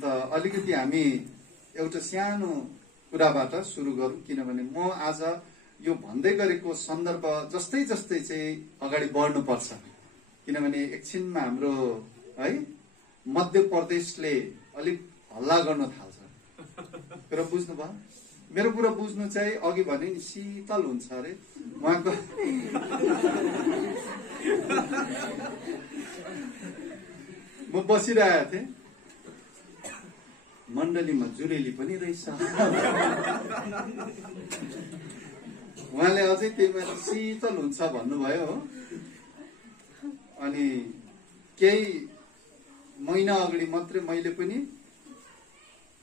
अन्त अलिकति हामी एउटा सानो कुराबाट सुरु गरौँ, किनभने म आज यो भन्दै गरेको सन्दर्भ जस्तै जस्तै चाहिँ अगाडि बढ्नुपर्छ, किनभने एकछिनमा हाम्रो है मध्य प्रदेशले अलिक हल्ला गर्न थाल्छ। कुरा बुझ्नुभयो? मेरो कुरा बुझ्नु चाहिँ अघि भने नि शीतल हुन्छ अरे उहाँको म बसिरहेको थिएँ, मण्डलीमा जुरेली पनि रहेछ। उहाँले अझै त्यही भएर शीतल हुन्छ भन्नुभयो हो। अनि केही महिना अगाडि मात्रै मैले पनि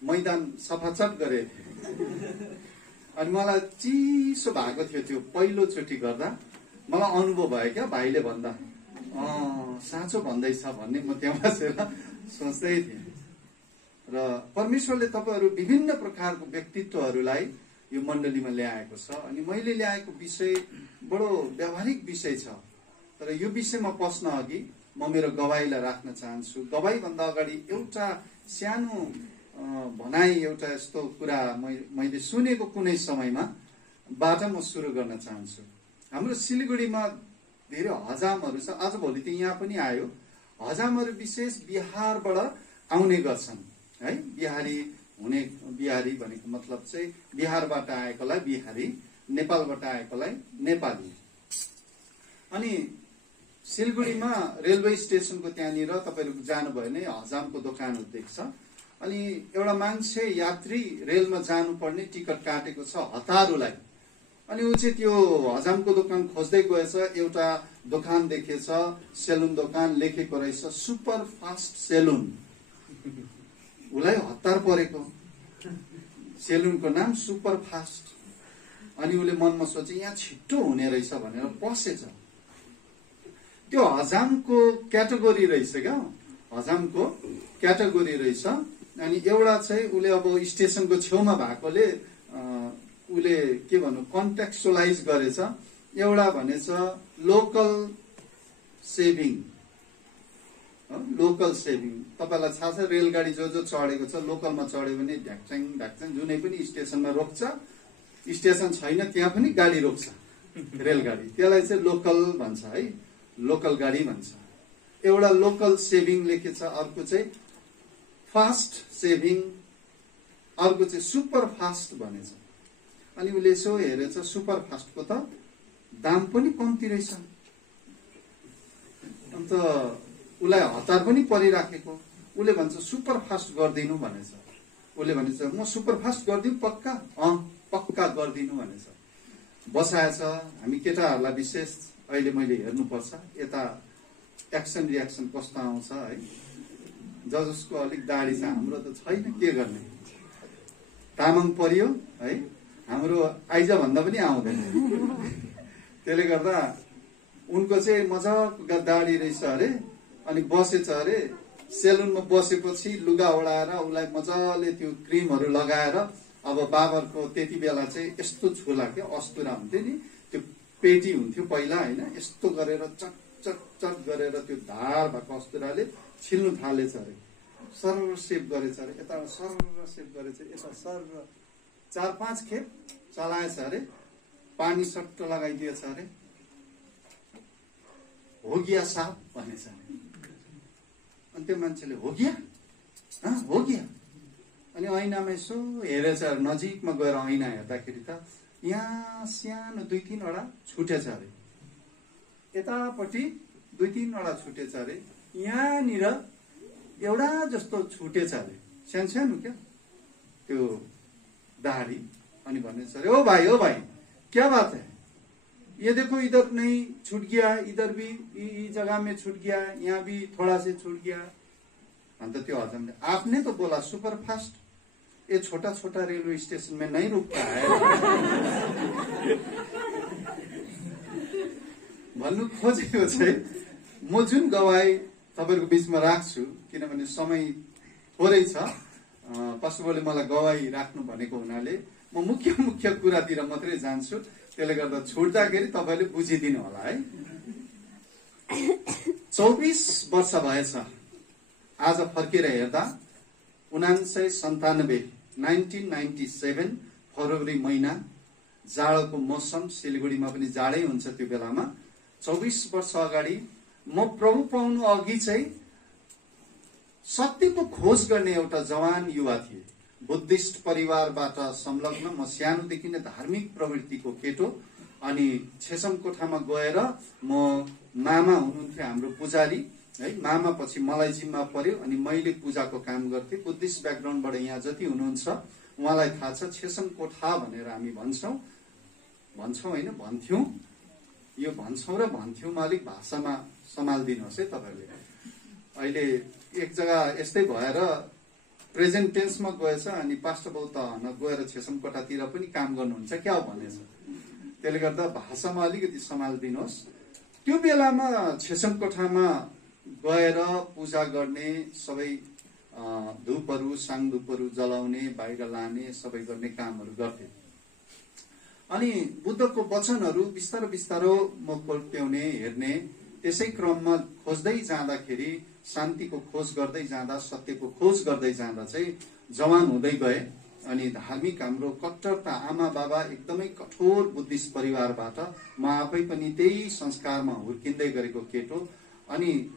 मैदान सफाचट गरेको थिएँ अनि मलाई चिसो भएको थियो। त्यो पहिलोचोटि गर्दा मलाई अनुभव भयो क्या, भाइले भन्दा साँचो भन्दैछ भन्ने म त्यहाँ बसेर सोच्दै थिएँ। र परमेश्वरले तपाईहरू विभिन्न प्रकारको व्यक्तित्वहरूलाई यो मण्डलीमा ल्याएको छ। अनि मैले ल्याएको विषय बडो व्यावहारिक विषय छ, तर यो विषयमा पस्न अघि म मेरो गवाईलाई राख्न चाहन्छु। गवाई भन्दा अगाडि एउटा सानो भनाइ, एउटा यस्तो कुरा मैले सुनेको कुनै समयमा बाट म सुरु गर्न चाहन्छु। हाम्रो सिलगढीमा धेरै हजामहरू छ, आजभोलि त यहाँ पनि आयो। हजामहरू विशेष बिहारबाट आउने गर्छन् है। बिहारी भनेको मतलब चाहिँ बिहारबाट आएकोलाई बिहारी, नेपालबाट आएकोलाई नेपाली। अनि सिलगढीमा रेलवे स्टेसनको त्यहाँनिर तपाईहरु जानुभयो भने हजामको दोकानहरु देख्छ। अनि एउटा मान्छे यात्री रेलमा जानुपर्ने टिकट काटेको छ हतारुलाई, अनि उ चाहिँ त्यो हजामको दोकान खोज्दै गएछ। एउटा दोकान देखेछ, सेलुन दोकान, लेखेको रहेछ सुपर फास्ट सेलुन। उलाई हतार परेको, सेलुनको नाम सुपर फास्ट। अनि उले मनमा सोचे यहाँ छिट्टो हुने रहेछ भनेर पसेछ। त्यो हजामको क्याटेगोरी रहेछ क्या, हजामको क्याटेगोरी रहेछ। अनि एउटा चाहिँ उले अब स्टेसनको छेउमा भएकोले उले के भन्नु कन्टेक्चुअलाइज गरेछ। एउटा भनेछ लोकल सेभिङ। लोकल सेभिङ तपाईलाई थाहा छ, रेलगाडी जो चढेको छ लोकलमा चढ्यो भने ढ्याक्च्याङ ढ्याक्च्याङ जुनै पनि स्टेसनमा रोक्छ। स्टेसन छैन त्यहाँ पनि गाडी रोक्छ रेलगाडी, त्यसलाई चाहिँ लोकल भन्छ है, लोकल गाडी भन्छ। एउटा लोकल सेभिङ लेखेछ, अर्को चाहिँ फास्ट सेभिङ, अर्को चाहिँ सुपर फास्ट भनेछ। अनि उले यसो हेरेछ, सुपर फास्टको त दाम पनि कम्ती रहेछ। अन्त उलाई हतार पनि परिराखेको। उले भन्छ सुपर फास्ट गरिदिनु भनेछ। उले भनेछ म सुपर फास्ट गरिदिनु पक्का? पक्का गरिदिनु भनेछ। बसाएछ। हामी केटाहरूलाई विशेष अहिले मैले हेर्नुपर्छ, यता एक्सन रियाक्सन कस्तो आउँछ है। जसको अलिक दाढी छ, हाम्रो त छैन, के गर्ने। तामाङ परियो है, हाम्रो आइज भन्दा पनि आउँदैन। त्यसले गर्दा उनको चाहिँ मजाको दाढी रहेछ अरे। अनि बसेछ अरे, सेलुनमा बसेपछि लुगा ओढाएर उलाई मजाले त्यो क्रिमहरू लगाएर, अब बाबरको त्यति बेला चाहिँ यस्तो झोला के अस्तुरा हुन्थ्यो नि, त्यो पेटी हुन्थ्यो पहिला हैन, यस्तो गरेर चक चक चक गरेर त्यो धार भएको अस्तुराले छिल्नु थालेछ अरे। सर्व सेभ गरेछ अरे, यता सर्व सेभ गरेछ, यता सर्व 4-5 खेप चलाएछ अरे। पानी सट्ट लगाइदिएछ अरे। हो गया साहब भनेछ। अनि त्यो मान्छेले हो गया हो गया। अनि ऐनामा यसो हेरेछ, नजिकमा गएर ऐना हेर्दाखेरि त यहाँ सानो 2-3 वटा छुटेछ अरे। यतापट्टि 2-3 वटा छुटेछ अरे। यहाँनिर एउटा जस्तो छुटेछ अरे, सानो सानो क्या त्यो दाढी। अनि भनेछ अरे ओ भाई क्या बात है, ये देखो इधर नहीं छूट गया, इधर भी इस जगह में छूट गया, यहाँ भी थोड़ा से छूट गया। अंत त्यो हजामले आपने तो बोला सुपर फास्ट, ये छोटा छोटा रेलवे स्टेशन में नहीं रुकता है। भन्नु खोजेको चाहिँ म जुन गवाई तपाईहरुको बीचमा राख्छु, किनभने समय थोरै छ। पास्टरले मलाई गवाई राख्नु भनेको हुनाले म मुख्य मुख्य कुरातिर मात्रै जान्छु। त्यसले गर्दा छुट्दाखेरि तपाईले बुझिदिनु होला है। 24 वर्ष भएछ आज फर्केर हेर्दा 1997 फरवरी महिना, जाडोको मौसम, सिलगढीमा पनि जाडै हुन्छ त्यो बेलामा। 24 वर्ष अगाडि म प्रभु पाउनु अघि चाहिँ सत्यको खोज गर्ने एउटा जवान युवा थिए। बुद्धिस्ट परिवारबाट संलग्न, म सानोदेखि नै धार्मिक प्रवृत्तिको केटो। अनि छेसम कोठामा गएर म मामा हुनुहुन्थ्यो हाम्रो पुजारी है, मामा पछि मलाई जिम्मा पर्यो अनि मैले पूजाको काम गर्थेँ। बुद्धिस्ट ब्याकग्राउन्डबाट यहाँ जति हुनुहुन्छ उहाँलाई थाहा छ, छेसम कोठा भनेर हामी भन्छौँ होइन, भन्थ्यौँ। यो भन्छौँ र भन्थ्यौँमा अलिक भाषामा सम्हालिदिनुहोस् है तपाईँहरूले। अहिले एक जग्गा यस्तै भएर प्रेजेन्ट टेन्समा गएछ अनि पास्टर बाउ त गएर छेसम कोठातिर पनि काम गर्नुहुन्छ क्या भनेछ। त्यसले गर्दा भाषामा अलिकति सम्हालिदिनुहोस्। त्यो बेलामा छेसम कोठामा गएर पूजा गर्ने, सबै धूपहरू, साङधूपहरू जलाउने, बाहिर लाने, सबै गर्ने कामहरू गर्थे। अनि बुद्धको वचनहरू बिस्तारो बिस्तारो म कोल्ट्याउने, हेर्ने। त्यसै क्रममा खोज्दै जाँदाखेरि, शान्तिको खोज गर्दै जाँदा, सत्यको खोज गर्दै जाँदा चाहिँ जवान हुँदै गए। अनि धार्मिक हाम्रो कट्टरता, आमा बाबा एकदमै कठोर बुद्धिस्ट परिवारबाट, म आफै पनि त्यही संस्कारमा हुर्किँदै गरेको केटो। अनि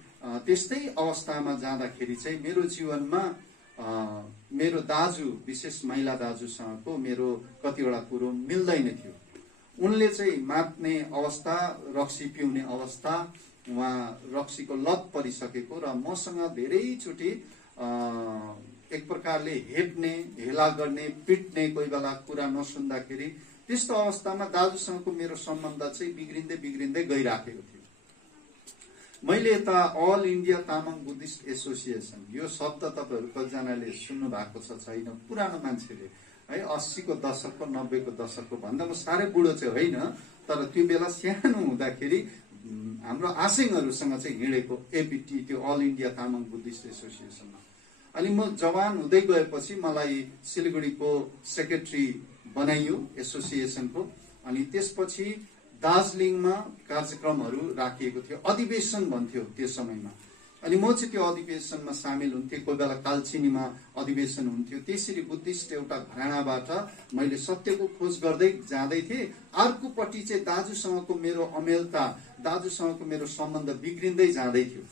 त्यस्तै अवस्थामा जाँदाखेरि चाहिँ मेरो जीवनमा मेरो दाजु, विशेष महिला दाजुसँगको मेरो कतिवटा कुरो मिल्दैन थियो। उनले चाहिँ मात्ने अवस्था, रक्सी पिउने अवस्था, उहाँ रक्सीको लत परिसकेको र मसँग धेरैचोटि एक प्रकारले हेप्ने, हेला गर्ने, पिट्ने, कोही बेला कुरा नसुन्दाखेरि त्यस्तो अवस्थामा दाजुसँगको मेरो सम्बन्ध चाहिँ बिग्रिँदै बिग्रिँदै गइराखेको थियो। मैले यता all India Tamang Buddhist association, यो शब्द तपाईँहरू कतिजनाले सुन्नु भएको छ छैन, पुरानो मान्छेले है, 80 को दशकको 90 को दशकको, भन्दा म साह्रै बुढो चाहिँ होइन, तर त्यो बेला सानो हुँदाखेरि हाम्रो आसिङहरूसँग चाहिँ हिँडेको एपिटी, त्यो अल इन्डिया तामाङ बुद्धिस्ट एसोसिएसनमा। अनि म जवान हुँदै गएपछि मलाई सिलगढीको सेक्रेटरी बनाइयो एसोसिएसनको। अनि त्यसपछि दार्जिलिङमा कार्यक्रमहरू राखिएको थियो, अधिवेशन भन्थ्यो त्यो समयमा। अनि म चाहिँ त्यो अधिवेशनमा सामेल हुन्थेँ। कोही बेला कालचिनीमा अधिवेशन हुन्थ्यो। त्यसरी बुद्धिस्ट एउटा घरानाबाट मैले सत्यको खोज गर्दै जाँदै थिएँ। अर्कोपट्टि चाहिँ दाजुसँगको मेरो अमेलता, दाजुसँगको मेरो सम्बन्ध बिग्रिँदै जाँदै थियो।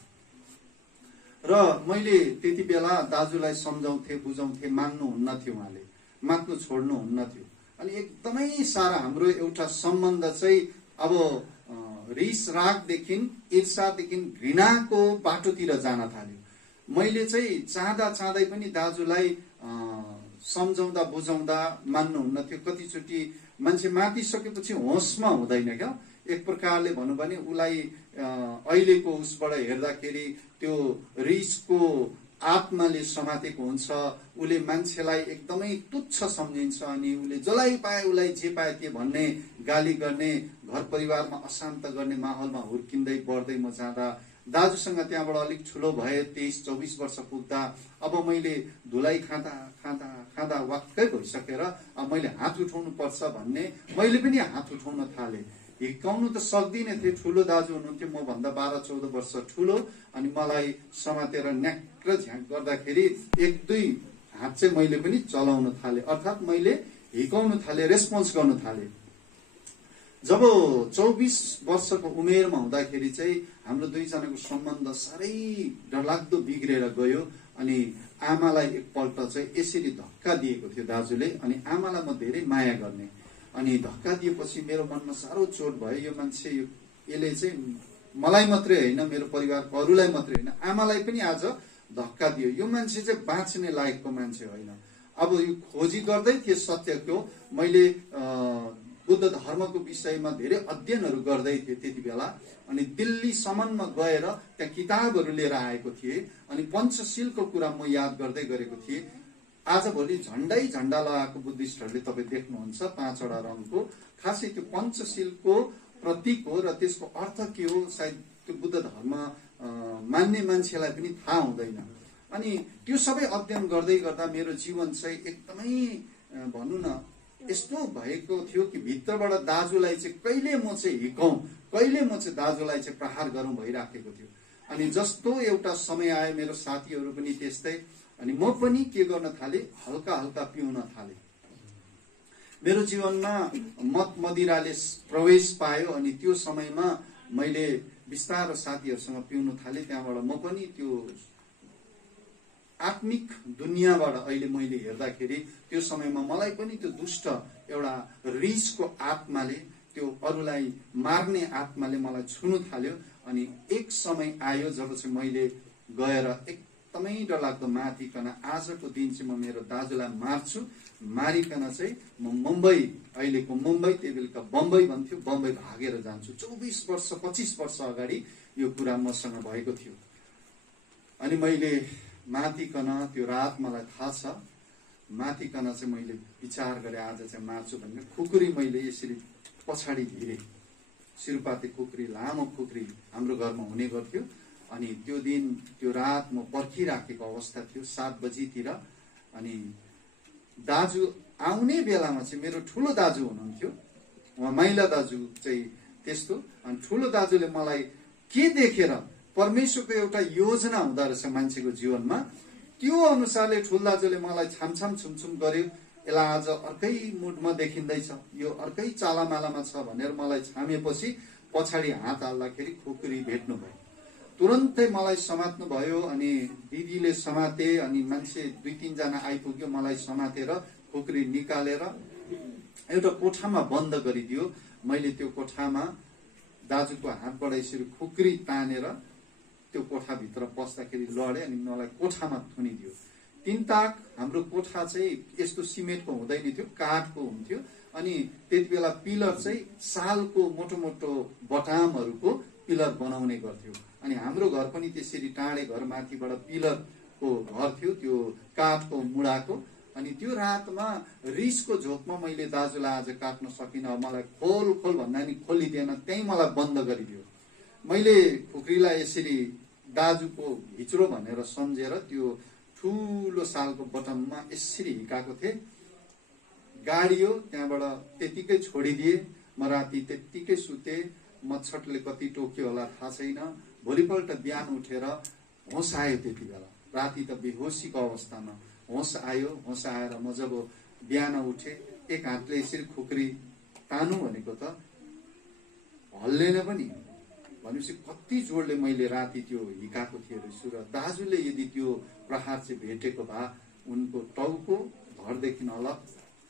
र मैले त्यति बेला दाजुलाई सम्झाउँथे, बुझाउँथे, मान्नुहुन्न थियो, उहाँले मात्नु छोड्नुहुन्न थियो। अनि एकदमै सारा हाम्रो एउटा सम्बन्ध चाहिँ अब रिस रागदेखि, ईर्षादेखि घृणाको बाटोतिर जान थाल्यो। मैले चाहिँ चाहँदा चाहँदै पनि दाजुलाई सम्झाउँदा बुझाउँदा मान्नुहुन्न थियो। कतिचोटि मान्छे मातिसकेपछि होसमा हुँदैन क्या, एक प्रकारले भनौँ भने उसलाई अहिलेको उसबाट हेर्दाखेरि त्यो रिसको आत्माले समातेको हुन्छ। उसले मान्छेलाई एकदमै तुच्छ सम्झिन्छ अनि उसले जसलाई पाए उसलाई जे पाए त्यो भन्ने, गाली गर्ने, घर परिवारमा अशान्त गर्ने माहौलमा हुर्किँदै बढ्दै म जाँदा दाजुसँग त्यहाँबाट अलिक ठुलो भए, 23-24 वर्ष पुग्दा अब मैले धुलाई खाँदा खाँदा खाँदा वाक्कै भइसकेर अब मैले हात उठाउनु पर्छ भन्ने, मैले पनि हात उठाउन थालेँ। हिर्काउनु त सक्दिनँ थिएँ, ठुलो दाजु हुनुहुन्थ्यो, म भन्दा 12-14 वर्ष ठुलो। अनि मलाई समातेर न्याक्र झ्याक गर्दाखेरि 1-2 हात चाहिँ मैले पनि चलाउन थालेँ, अर्थात् मैले हिर्काउन थालेँ, रेस्पोन्स गर्न थालेँ। जब 24 वर्षको उमेरमा हुँदाखेरि चाहिँ हाम्रो दुईजनाको सम्बन्ध साह्रै डरलाग्दो बिग्रेर गयो। अनि आमालाई एकपल्ट चाहिँ यसरी धक्का दिएको थियो दाजुले। अनि आमालाई म धेरै माया गर्ने, अनि धक्का दिएपछि मेरो मनमा साह्रो चोट भयो। यो मान्छे, यसले चाहिँ मलाई मात्रै होइन, मेरो परिवारको अरूलाई मात्रै होइन, आमालाई पनि आज धक्का दियो। यो मान्छे चाहिँ बाँच्ने लायकको मान्छे होइन। अब यो खोजी गर्दै थिएँ सत्यको। मैले बुद्ध धर्मको विषयमा धेरै अध्ययनहरू गर्दै थिएँ त्यति बेला। अनि दिल्लीसम्ममा गएर त्यहाँ किताबहरू लिएर आएको थिएँ। अनि पञ्चशीलको कुरा म याद गर्दै गरेको थिएँ। आजभोलि झन्डै झन्डा लगाएको बुद्धिस्टहरूले तपाईँ देख्नुहुन्छ, 5वटा रङको। खासै त्यो पञ्चशीलको प्रतीक हो र त्यसको अर्थ के हो सायद त्यो बुद्ध धर्म मान्ने मान्छेलाई पनि थाहा हुँदैन। अनि त्यो सबै अध्ययन गर्दै गर्दा मेरो जीवन चाहिँ एकदमै भनौँ न यस्तो भएको थियो कि भित्रबाट दाजुलाई चाहिँ कहिले म चाहिँ हिर्काउँ, कहिले म चाहिँ दाजुलाई चाहिँ प्रहार गरौँ भइराखेको थियो। अनि जस्तो एउटा समय आयो, मेरो साथीहरू पनि त्यस्तै, अनि म पनि के गर्न थालेँ, हल्का हल्का पिउन थालेँ। मेरो जीवनमा मद मदिराले प्रवेश पायो अनि त्यो समयमा मैले बिस्तारो साथीहरूसँग पिउन थालेँ। त्यहाँबाट म पनि त्यो आत्मिक दुनियाँबाट अहिले मैले हेर्दाखेरि त्यो समयमा मलाई पनि त्यो दुष्ट एउटा रिसको आत्माले, त्यो अरूलाई मार्ने आत्माले मलाई छुनु थाल्यो। अनि एक समय आयो जब चाहिँ मैले गएर एकदमै डरलाग्दो माथिकन आजको दिन चाहिँ म मेरो दाजुलाई मार्छु, मारिकन चाहिँ म मुम्बई, अहिलेको मुम्बई, त्यो बेलुका बम्बई भन्थ्यो, बम्बई भागेर जान्छु। 24 वर्ष 25 वर्ष अगाडि यो कुरा मसँग भएको थियो। अनि मैले माथिकन त्यो रात मलाई थाहा छ, माथिकन चाहिँ मैले विचार गरेँ आज चाहिँ मार्छु भनेर खुकुरी मैले यसरी पछाडि धिरेँ। सिरुपाते खुकुरी, लामो खुकुरी हाम्रो घरमा हुने गर्थ्यो। अनि त्यो दिन त्यो रात म पर्खिराखेको अवस्था थियो 7 बजीतिर। अनि दाजु आउने बेलामा चाहिँ मेरो ठुलो दाजु हुनुहुन्थ्यो, उहाँ माइला दाजु चाहिँ त्यस्तो। अनि ठुलो दाजुले मलाई के देखेर, परमेश्वरको एउटा योजना हुँदो रहेछ मान्छेको जीवनमा, त्यो अनुसारले ठुलो दाजुले मलाई छामछाम छुमछुम गर्यो। यसलाई आज अर्कै मुडमा देखिँदैछ, यो अर्कै चालामालामा छ भनेर मलाई छामेपछि पछाडि हात हाल्दाखेरि खुकुरी भेट्नु भयो। तुरन्तै मलाई समात्नु भयो। अनि दिदीले समाते, अनि मान्छे 2-3 जना आइपुग्यो, मलाई समातेर खुकुरी निकालेर एउटा कोठामा बन्द गरिदियो। मैले त्यो कोठामा दाजुको हातबाट यसरी खुकुरी तानेर त्यो कोठाभित्र पस्दाखेरि लडे अनि मलाई कोठामा थुनिदियो। 3 ताक हाम्रो कोठा चाहिँ यस्तो सिमेन्टको हुँदैन थियो, काठको हुन्थ्यो। अनि त्यति बेला पिलर चाहिँ सालको मोटो मोटो बटामहरूको पिलर बनाउने गर्थ्यो। अनि हाम्रो घर पनि त्यसरी टाढे घर माथिबाट पिलरको घर थियो, त्यो काठको मुढाको। अनि त्यो रातमा रिसको झोकमा मैले दाजुलाई आज काट्न सकिनँ, मलाई खोल खोल भन्दा नि खोलिदिएन, त्यही मलाई बन्द गरिदियो। मैले खुकुरीलाई यसरी दाजुको हिच्रो भनेर सम्झेर त्यो ठुलो सालको बटनमा यसरी हिकाएको थिएँ। गाडियो त्यहाँबाट त्यतिकै छोडिदिए। म राति त्यतिकै सुते। मच्छरले कति टोक्यो होला थाहा छैन। भोलिपल्ट बिहान उठेर होस आयो। त्यति बेला राति त बेहोसीको अवस्थामा होस आयो। होस आएर म जब बिहान उठे, एक हातले यसरी खुकुरी तानु भनेको त हल्लेन पनि। भनेपछि कति जोडले मैले राति त्यो हिकाएको थिएँ रहेछु। र दाजुले यदि त्यो प्रहार चाहिँ भेटेको भए उनको टाउको घरदेखि अलग,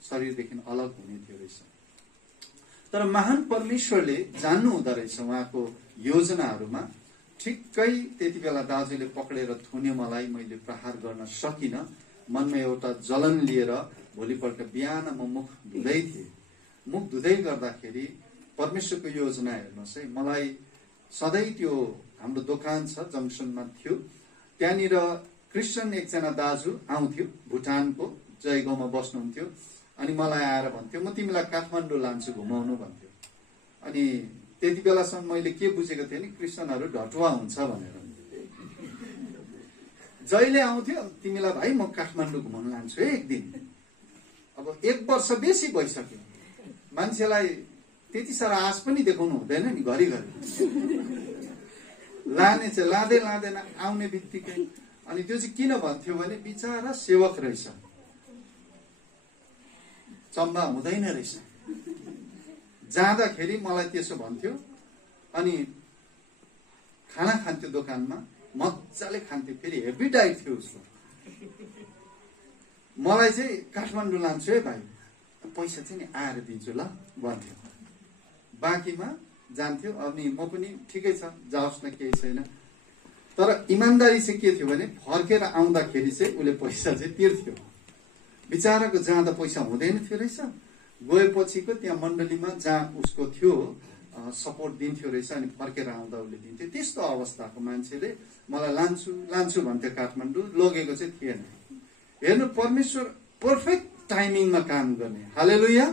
शरीरदेखि अलग हुने थियो रहेछ। तर महान परमेश्वरले जान्नु हुँदो रहेछ उहाँको योजनाहरूमा। ठिक्कै त्यति बेला दाजुले पक्रेर थुन्यो मलाई, मैले प्रहार गर्न सकिनँ। मनमा एउटा जलन लिएर भोलिपल्ट बिहान म मुख धुँदै थिएँ। मुख धुँदै गर्दाखेरि परमेश्वरको योजना हेर्नुहोस् है, मलाई सधैँ त्यो हाम्रो दोकान छ जङ्सनमा थियो, त्यहाँनिर क्रिस्चियन एकजना दाजु आउँथ्यो, भुटानको जयगाउँमा बस्नुहुन्थ्यो। अनि मलाई आएर भन्थ्यो, म तिमीलाई काठमाडौँ लान्छु घुमाउनु भन्थ्यो। अनि त्यति बेलासम्म मैले के बुझेको थिएँ नि, क्रिस्चियनहरू ढटुवा हुन्छ भनेर। जहिले आउँथ्यो, तिमीलाई भाइ म काठमाडौँ घुमाउनु लान्छु है एक दिन। अब 1 वर्ष बेसी भइसक्यो, मान्छेलाई त्यति साह्रो आश पनि देखाउनु हुँदैन नि घरिघरि। लाने चाहिँ लाँदै लाँदैन, आउने बित्तिकै। अनि त्यो चाहिँ किन भन्थ्यो भने बिचारा सेवक रहेछ, चम्बा हुँदैन रहेछ। जाँदाखेरि मलाई त्यसो भन्थ्यो। अनि खाना खान्थ्यो दोकानमा, मजाले खान्थ्यो, फेरि हेभी डाइट थियो उसको। मलाई चाहिँ काठमाडौँ लान्छु है भाइ, पैसा चाहिँ नि आएर दिन्छु ल भन्थ्यो। बाँकीमा जान्थ्यो। अनि म पनि ठिकै छ जाओस् न, केही छैन। तर इमान्दारी चाहिँ के थियो भने फर्केर आउँदाखेरि चाहिँ उसले पैसा चाहिँ तिर्थ्यो। बिचाराको जाँदा पैसा हुँदैन थियो रहेछ, गएपछिको त्यहाँ मण्डलीमा जहाँ उसको थियो सपोर्ट दिन्थ्यो रहेछ। अनि फर्केर आउँदा उसले दिन्थ्यो। त्यस्तो अवस्थाको मान्छेले मलाई लान्छु लान्छु भन्थ्यो काठमाडौँ, लगेको चाहिँ थिएन। हेर्नु, परमेश्वर पर्फेक्ट टाइमिङमा काम गर्ने। हालेलुया।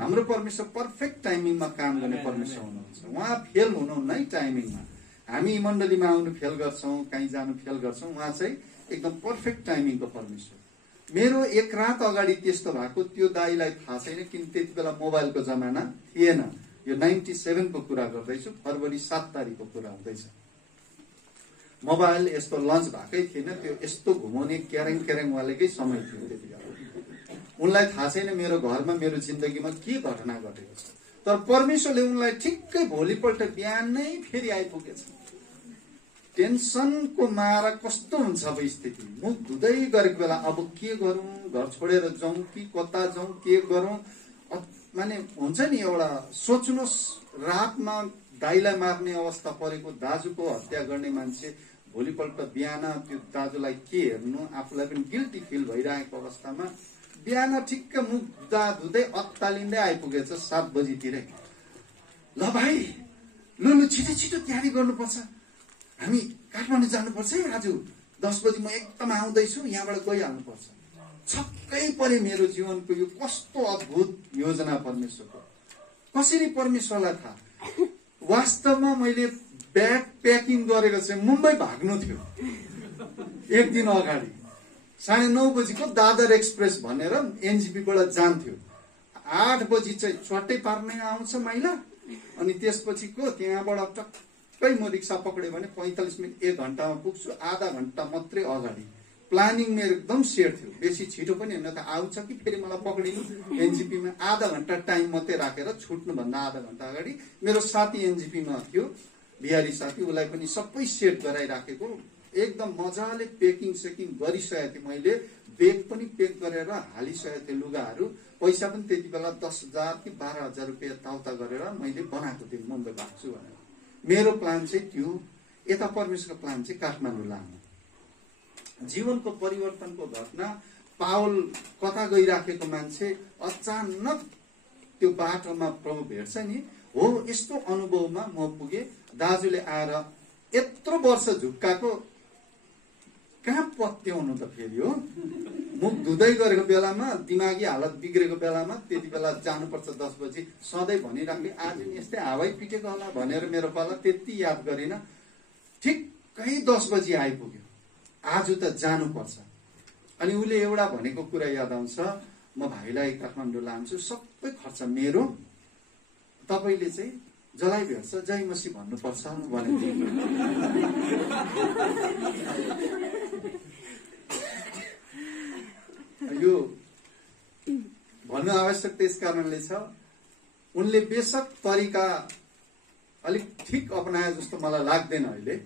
हाम्रो परमेश्वर पर्फेक्ट टाइमिङमा काम गर्ने परमेश्वर हुनुहुन्छ। उहाँ फेल हुनुहुन्न है टाइमिङमा। हामी मण्डलीमा आउनु फेल गर्छौँ, कहीँ जानु फेल गर्छौँ, उहाँ चाहिँ एकदम पर्फेक्ट टाइमिङको परमेश्वर। मेरो 1 रात अगाडि त्यस्तो भएको, त्यो दाइलाई थाहा छैन, किन त्यति बेला मोबाइलको जमाना थिएन। यो 97 को कुरा गर्दैछु, फरवरी 7 तारिकको कुरा हुँदैछ। मोबाइल यस्तो लन्च भएकै थिएन, त्यो यस्तो घुमाउने क्यारेङवालेकै समय थियो त्यति बेला। उनलाई थाहा छैन मेरो घरमा मेरो जिन्दगीमा के घटना घटेको छ, तर परमेश्वरले उनलाई ठिक्कै भोलिपल्ट बिहानै फेरि आइपुगेछ। टेन्सनको मारा कस्तो हुन्छ अब स्थिति, मुख धुँदै गरेको बेला अब के गरौँ, घर छोडेर जाउँ कि कता जाउँ, के गरौँ, माने हुन्छ नि एउटा सोच्नुहोस्, रातमा दाइलाई मार्ने अवस्था परेको, दाजुको हत्या गर्ने मान्छे भोलिपल्ट बिहान त्यो दाजुलाई के हेर्नु, आफूलाई पनि गिल्टी फिल भइरहेको अवस्थामा बिहान ठिक्क मुख धुँदै अत्तालिँदै आइपुगेछ 7 बजीतिरै। ल भाइ, लु छिटो छिटो तयारी गर्नुपर्छ, हामी काठमाडौँ जानुपर्छ है, आज 10 बजी म एकदम आउँदैछु, यहाँबाट गइहाल्नुपर्छ। छक्कै परे मेरो जीवनको यो कस्तो अद्भुत योजना परमेश्वरको। कसरी परमेश्वरलाई थाहा। वास्तवमा मैले ब्याग प्याकिङ गरेको चाहिँ मुम्बई भाग्नु थियो। एक दिन अगाडि 9:30 बजीको दादर एक्सप्रेस भनेर एनजेपीबाट जान्थ्यो। 8 बजी चाहिँ चट्टै पार्ने आउँछ माइला, अनि त्यसपछिको त्यहाँबाट टक्कै म रिक्सा पक्रेँ भने 45 मिनट 1 घन्टामा पुग्छु। आधा घन्टा मात्रै अगाडि प्लानिङ मेरो एकदम सेट थियो, बेसी छिटो पनि होइन, त आउँछ कि फेरि मलाई पक्रिनु एनजेपीमा। आधा घन्टा टाइम मात्रै राखेर छुट्नुभन्दा आधा घन्टा अगाडि मेरो साथी एनजेपीमा थियो, बिहारी साथी, उसलाई पनि सबै सेट गराइराखेको, एकदम मजाले पेकिङ सेकिङ गरिसकेको थिएँ मैले। बेग पनि पेक गरेर हालिसकेको थिएँ, लुगाहरू, पैसा पनि त्यति बेला 10,000 कि 12,000 रुपियाँ ताउता गरेर मैले बनाएको थिएँ मुम्बई भाग्छु भनेर। मेरो प्लान चाहिँ त्यो। यता परमेश्वरको प्लान चाहिँ काठमाडौँ लानु। जीवनको परिवर्तनको घटना। पावल कता गइराखेको मान्छे अचानक त्यो बाटोमा प्रभु भेट्छ नि, हो यस्तो अनुभवमा म पुगे। दाजुले आएर यत्रो वर्ष झुक्काको कहाँ पत्याउनु त फेरि हो। मुख धुँदै गरेको बेलामा, दिमागी हालत बिग्रेको बेलामा, त्यति बेला जानुपर्छ 10 बजी सधैँ भनिराख्ने। आज नि यस्तै हावाई पिटेको होला भनेर मेरो पाला त्यति याद गरिन। ठिक्कै 10 बजी आइपुग्यो। आज त जानुपर्छ। अनि उसले एउटा भनेको कुरा याद आउँछ, म भाइलाई काठमाडौँ लान्छु, सबै खर्च मेरो, तपाईँले चाहिँ जलाई भेट्छ जय मसी भन्नुपर्छ भनेको। यो भन्नु आवश्यक त्यस कारणले छ, उनले बेशक तरिका अलिक ठिक अपनाए जस्तो मलाई लाग्दैन अहिले,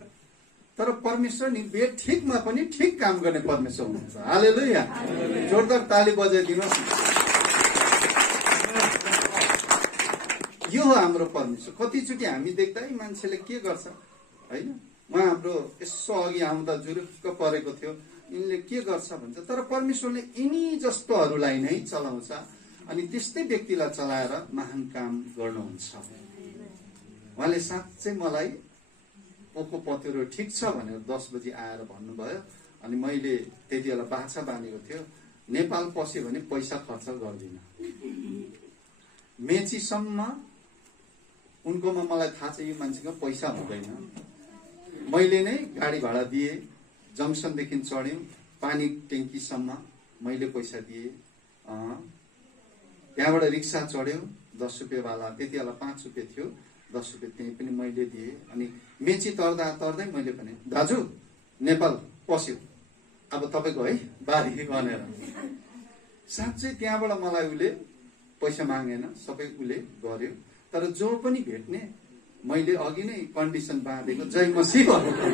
तर परमेश्वर नि बेठिकमा पनि ठिक काम गर्ने परमेश्वर हुनुहुन्छ। हालेलुया, जोरदार ताली बजाइदिनुहोस्। यो हो हाम्रो परमेश्वर। कतिचोटि हामी देख्दा मान्छेले के गर्छ होइन, उहाँ हाम्रो यसो अघि आउँदा जुरुक्क परेको थियो, यिनले के गर्छ भन्छ, तर परमेश्वरले यिनी जस्तोहरूलाई नै चलाउँछ अनि त्यस्तै व्यक्तिलाई चलाएर महान काम गर्नुहुन्छ। उहाँले साँच्चै मलाई पोको पत्रो ठिक छ भनेर 10 बजी आएर भन्नुभयो। अनि मैले त्यति बेला बाछा बाँधेको थियो, नेपाल पस्यो भने पैसा खर्च गर्दिन। मेचीसम्म उनकोमा मलाई थाहा छ यो मान्छेको पैसा हुँदैन, मैले नै गाडी भाडा दिएँ, जङ्सनदेखि चढ्यौँ पानी ट्याङ्कीसम्म मैले पैसा दिएँ, त्यहाँबाट रिक्सा चढ्यौँ 10 रुपियाँवाला, त्यति बेला 5 रुपियाँ थियो, 10 रुपियाँ त्यही पनि मैले दिएँ। अनि मेची तर्दा तर्दै मैले भने दाजु नेपाल पस्यो, अब तपाईँको है बारी भनेर। साँच्चै त्यहाँबाट मलाई उसले पैसा मागेन, सबै उसले गर्यो। तर जो पनि भेट्ने मैले अघि नै कन्डिसन बाँधेको जय मसीह भनेको।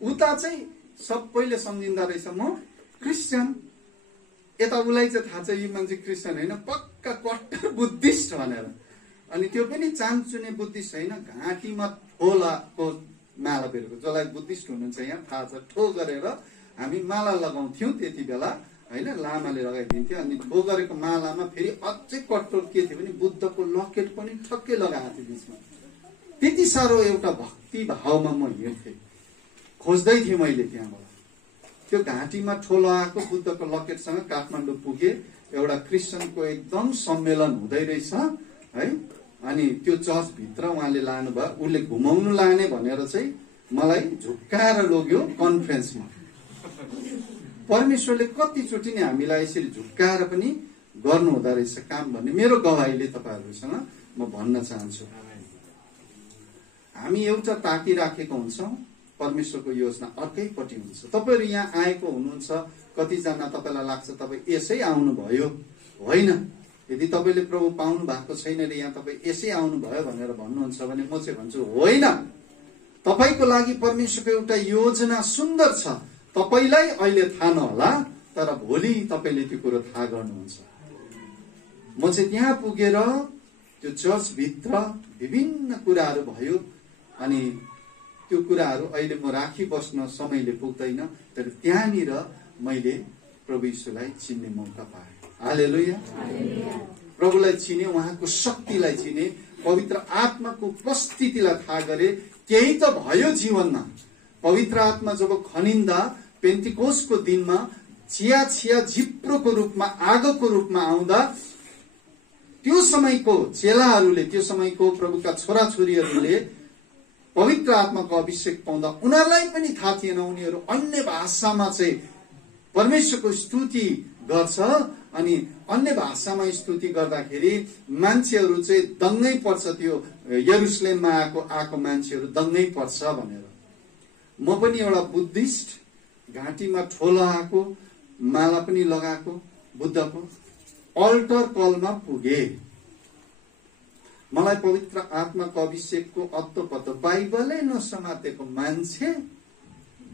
उता चाहिँ सबैले सम्झिँदा रहेछ म क्रिस्चियन, यता उसलाई चाहिँ थाहा छ यो मान्छे क्रिस्चियन होइन, पक्का कट्टर बुद्धिस्ट भनेर। अनि त्यो पनि चान्चुने बुद्धिस्ट होइन, घाँटीमा ठोलाको माला बेरेको, जसलाई बुद्धिस्ट हुनुहुन्छ यहाँ थाहा छ, ठो गरेर हामी माला लगाउँथ्यौँ त्यति बेला होइन, लामाले लगाइदिन्थ्यो। अनि ठो गरेको मालामा फेरि अझै कट्टर के थियो भने बुद्धको लकेट पनि ठक्कै लगाएको थियो बिचमा। त्यति साह्रो एउटा भक्ति भावमा म हिँड्थेँ, खोज्दै थिएँ मैले त्यहाँबाट। त्यो घाँटीमा ठो लगाएको बुद्धको लकेटसँग काठमाडौँ पुगे। एउटा क्रिस्चियनको एकदम सम्मेलन हुँदै रहेछ है, अनि त्यो चर्चभित्र उहाँले लानुभयो, उसले घुमाउनु लाने भनेर चाहिँ मलाई झुक्काएर लग्यो कन्फरेन्समा। परमेश्वरले कतिचोटि नै हामीलाई यसरी झुक्काएर पनि गर्नु हुँदो रहेछ काम भन्ने मेरो गवाहीले तपाईँहरूसँग म भन्न चाहन्छु। हामी एउटा ताकिराखेको हुन्छौँ, परमेश्वरको योजना अर्कैपट्टि हुन्छ। तपाईँहरू यहाँ आएको हुनुहुन्छ, कतिजना तपाईँलाई लाग्छ तपाईँ यसै आउनुभयो, होइन। यदि तपाईँले प्रभु पाउनु भएको छैन र यहाँ तपाईँ यसै आउनुभयो भनेर भन्नुहुन्छ भने म चाहिँ भन्छु होइन। तपाईँको लागि परमेश्वरको एउटा योजना सुन्दर छ। तपाईँलाई अहिले थाहा नहोला, तर भोलि तपाईँले त्यो कुरो थाहा गर्नुहुन्छ। म चाहिँ त्यहाँ पुगेर त्यो चर्चभित्र विभिन्न कुराहरू भयो, अनि त्यो कुराहरू अहिले म राखिबस्न समयले पुग्दैन, तर त्यहाँनिर मैले प्रभु यीशुलाई चिन्ने मौका पाएँ। हालेलुया। प्रभुलाई चिने, उहाँको शक्तिलाई चिने, पवित्र आत्माको उपस्थितिलाई थाहा गरे। केही त भयो जीवनमा। पवित्र आत्मा जब खनिन्दा पेन्टिकोसको दिनमा चिया चिया जिब्रोको रूपमा, आगोको रूपमा आउँदा त्यो समयको चेलाहरूले, त्यो समयको प्रभुका छोराछोरीहरूले पवित्र आत्माको अभिषेक पाउँदा उनीहरूलाई पनि थाहा थिएन। उनीहरू अन्य भाषामा चाहिँ परमेश्वरको स्तुति गर्छ, अनि अन्य भाषामा स्तुति गर्दाखेरि मान्छेहरू चाहिँ दङ्गै पर्छ। त्यो यरुसलेममा आएको मान्छेहरू दङ्गै पर्छ भनेर। म पनि एउटा बुद्धिस्ट, घाँटीमा ठोलो आएको, माला पनि लगाएको बुद्धको, अल्टर कलमा पुगे। मलाई पवित्र आत्माको अभिषेकको अत्तो पत्तो, बाइबलै नसमातेको मान्छे,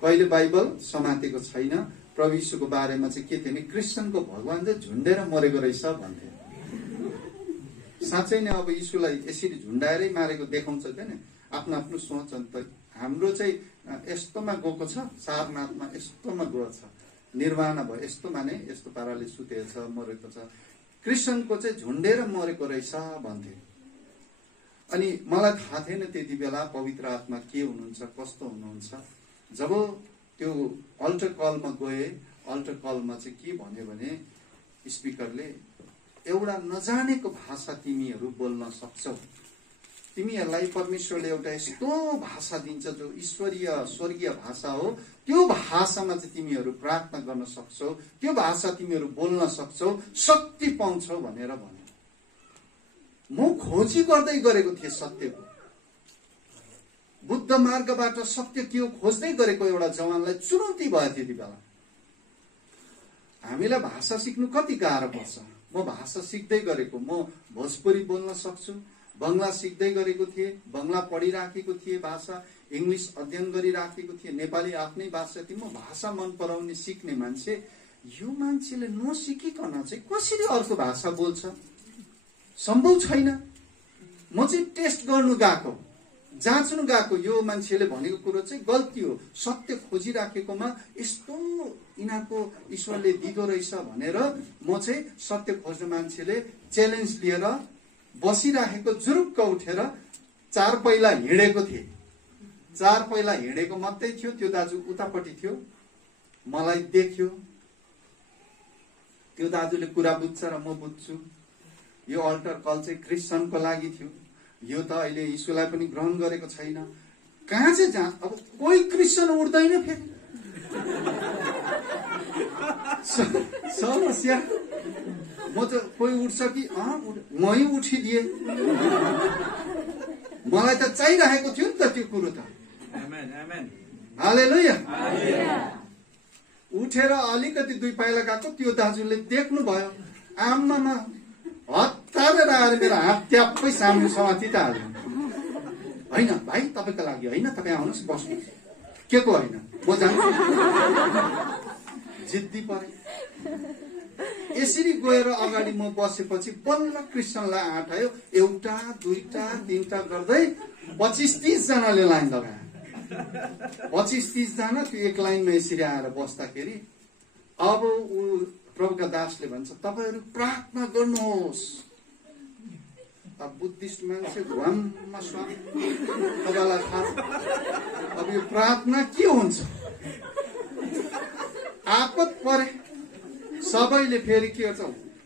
कहिले बाइबल समातेको छैन। प्रभु यीशुको बारेमा चाहिँ के थियो भने क्रिस्चियनको भगवान चाहिँ झुन्डेर मरेको रहेछ भन्थे। साँच्चै नै अब यीशुलाई यसरी झुन्डाएरै मारेको देखाउँछ क्या नि। आफ्नो आफ्नो सोच। अन्त हाम्रो चाहिँ यस्तोमा गएको छ, सारनाथमा यस्तोमा गएको छ, निर्वाणा भयो यस्तोमा नै यस्तो पाराले सुतेको छ, मरेको छ। क्रिस्चियनको चाहिँ झुन्डेर मरेको रहेछ भन्थे। अनि मलाई थाहा थिएन त्यति बेला पवित्र आत्मा के हुनुहुन्छ, कस्तो हुनुहुन्छ। जब त्यो अल्टर कलमा गए, अल्टर कलमा चाहिँ के भन्यो भने स्पिकरले, एउटा नजानेको भाषा तिमीहरू बोल्न सक्छौ। तिमीहरूलाई परमेश्वरले एउटा यस्तो भाषा दिन्छ जो ईश्वरीय स्वर्गीय भाषा हो। त्यो भाषामा चाहिँ तिमीहरू प्रार्थना गर्न सक्छौ, त्यो भाषा तिमीहरू बोल्न सक्छौ, शक्ति पाउँछौ भनेर भन्यो। म खोजी गर्दै गरेको थिएँ सत्यको। बुद्ध मार्गबाट सत्य के हो खोज्दै गरेको एउटा जवानलाई चुनौती भयो त्यति बेला। हामीलाई भाषा सिक्नु कति गाह्रो पर्छ। म भाषा सिक्दै गरेको, म भोजपुरी बोल्न सक्छु, बङ्गला सिक्दै गरेको थिएँ, बङ्गला पढिराखेको थिएँ, भाषा इङ्ग्लिस अध्ययन गरिराखेको थिएँ, नेपाली आफ्नै भाषा थिएँ। म भाषा मन पराउने सिक्ने मान्छे। यो मान्छेले नसिकिकन चाहिँ कसरी अर्को भाषा बोल्छ? सम्भव छैन। म चाहिँ टेस्ट गर्नु गएको, जाँच्नु गएको, यो मान्छेले भनेको कुरो चाहिँ गल्ती हो, सत्य खोजिराखेकोमा यस्तो यिनीहरूको ईश्वरले दिँदो रहेछ भनेर म चाहिँ सत्य खोज्ने मान्छेले च्यालेन्ज लिएर बसिराखेको जुरुक्क उठेर 4 पैला हिँडेको थिएँ। 4 पैला हिँडेको मात्रै थियो। त्यो दाजु उतापट्टि थियो, मलाई देख्यो। त्यो दाजुले कुरा बुझ्छ र म बुझ्छु। यो अल्टर कल चाहिँ क्रिस्चियनको लागि थियो। यो त अहिले यीशुलाई पनि ग्रहण गरेको छैन। कहाँ चाहिँ अब कोही क्रिस्चियन उठ्दैन फेरि। समस्या म त कोही उठ्छ कि मै उठिदिए। मलाई त चाहिरहेको थियो नि त त्यो कुरो त। हालेलुया। उठेर अलिकति 2 पाइला गएको, त्यो दाजुले देख्नु भयो। आमामा हतारेर आएर मेरो हात ट्याप्पै सामने समाति त हाल्यो। होइन भाइ तपाईँको लागि होइन, तपाईँ आउनुहोस् बस्नुहोस्। के को होइन, म जान्छु। जिद्दी परे। यसरी गएर अगाडि म बसेपछि बल्ल क्रिस्चियनलाई आँट आयो। 1, 2, 3 गर्दै 25-30 जनाले लाइन लगाए। 25-30 जना त्यो एक लाइनमा यसरी आएर बस्दाखेरि अब प्रभुका दासले भन्छ तपाईँहरू प्रार्थना गर्नुहोस्। अब बुद्धिस्ट मान्छे घुममा स्वामी तपाईँलाई थाहा। अब यो प्रार्थना के हुन्छ? आपत परे सबैले फेरि के गर्छ,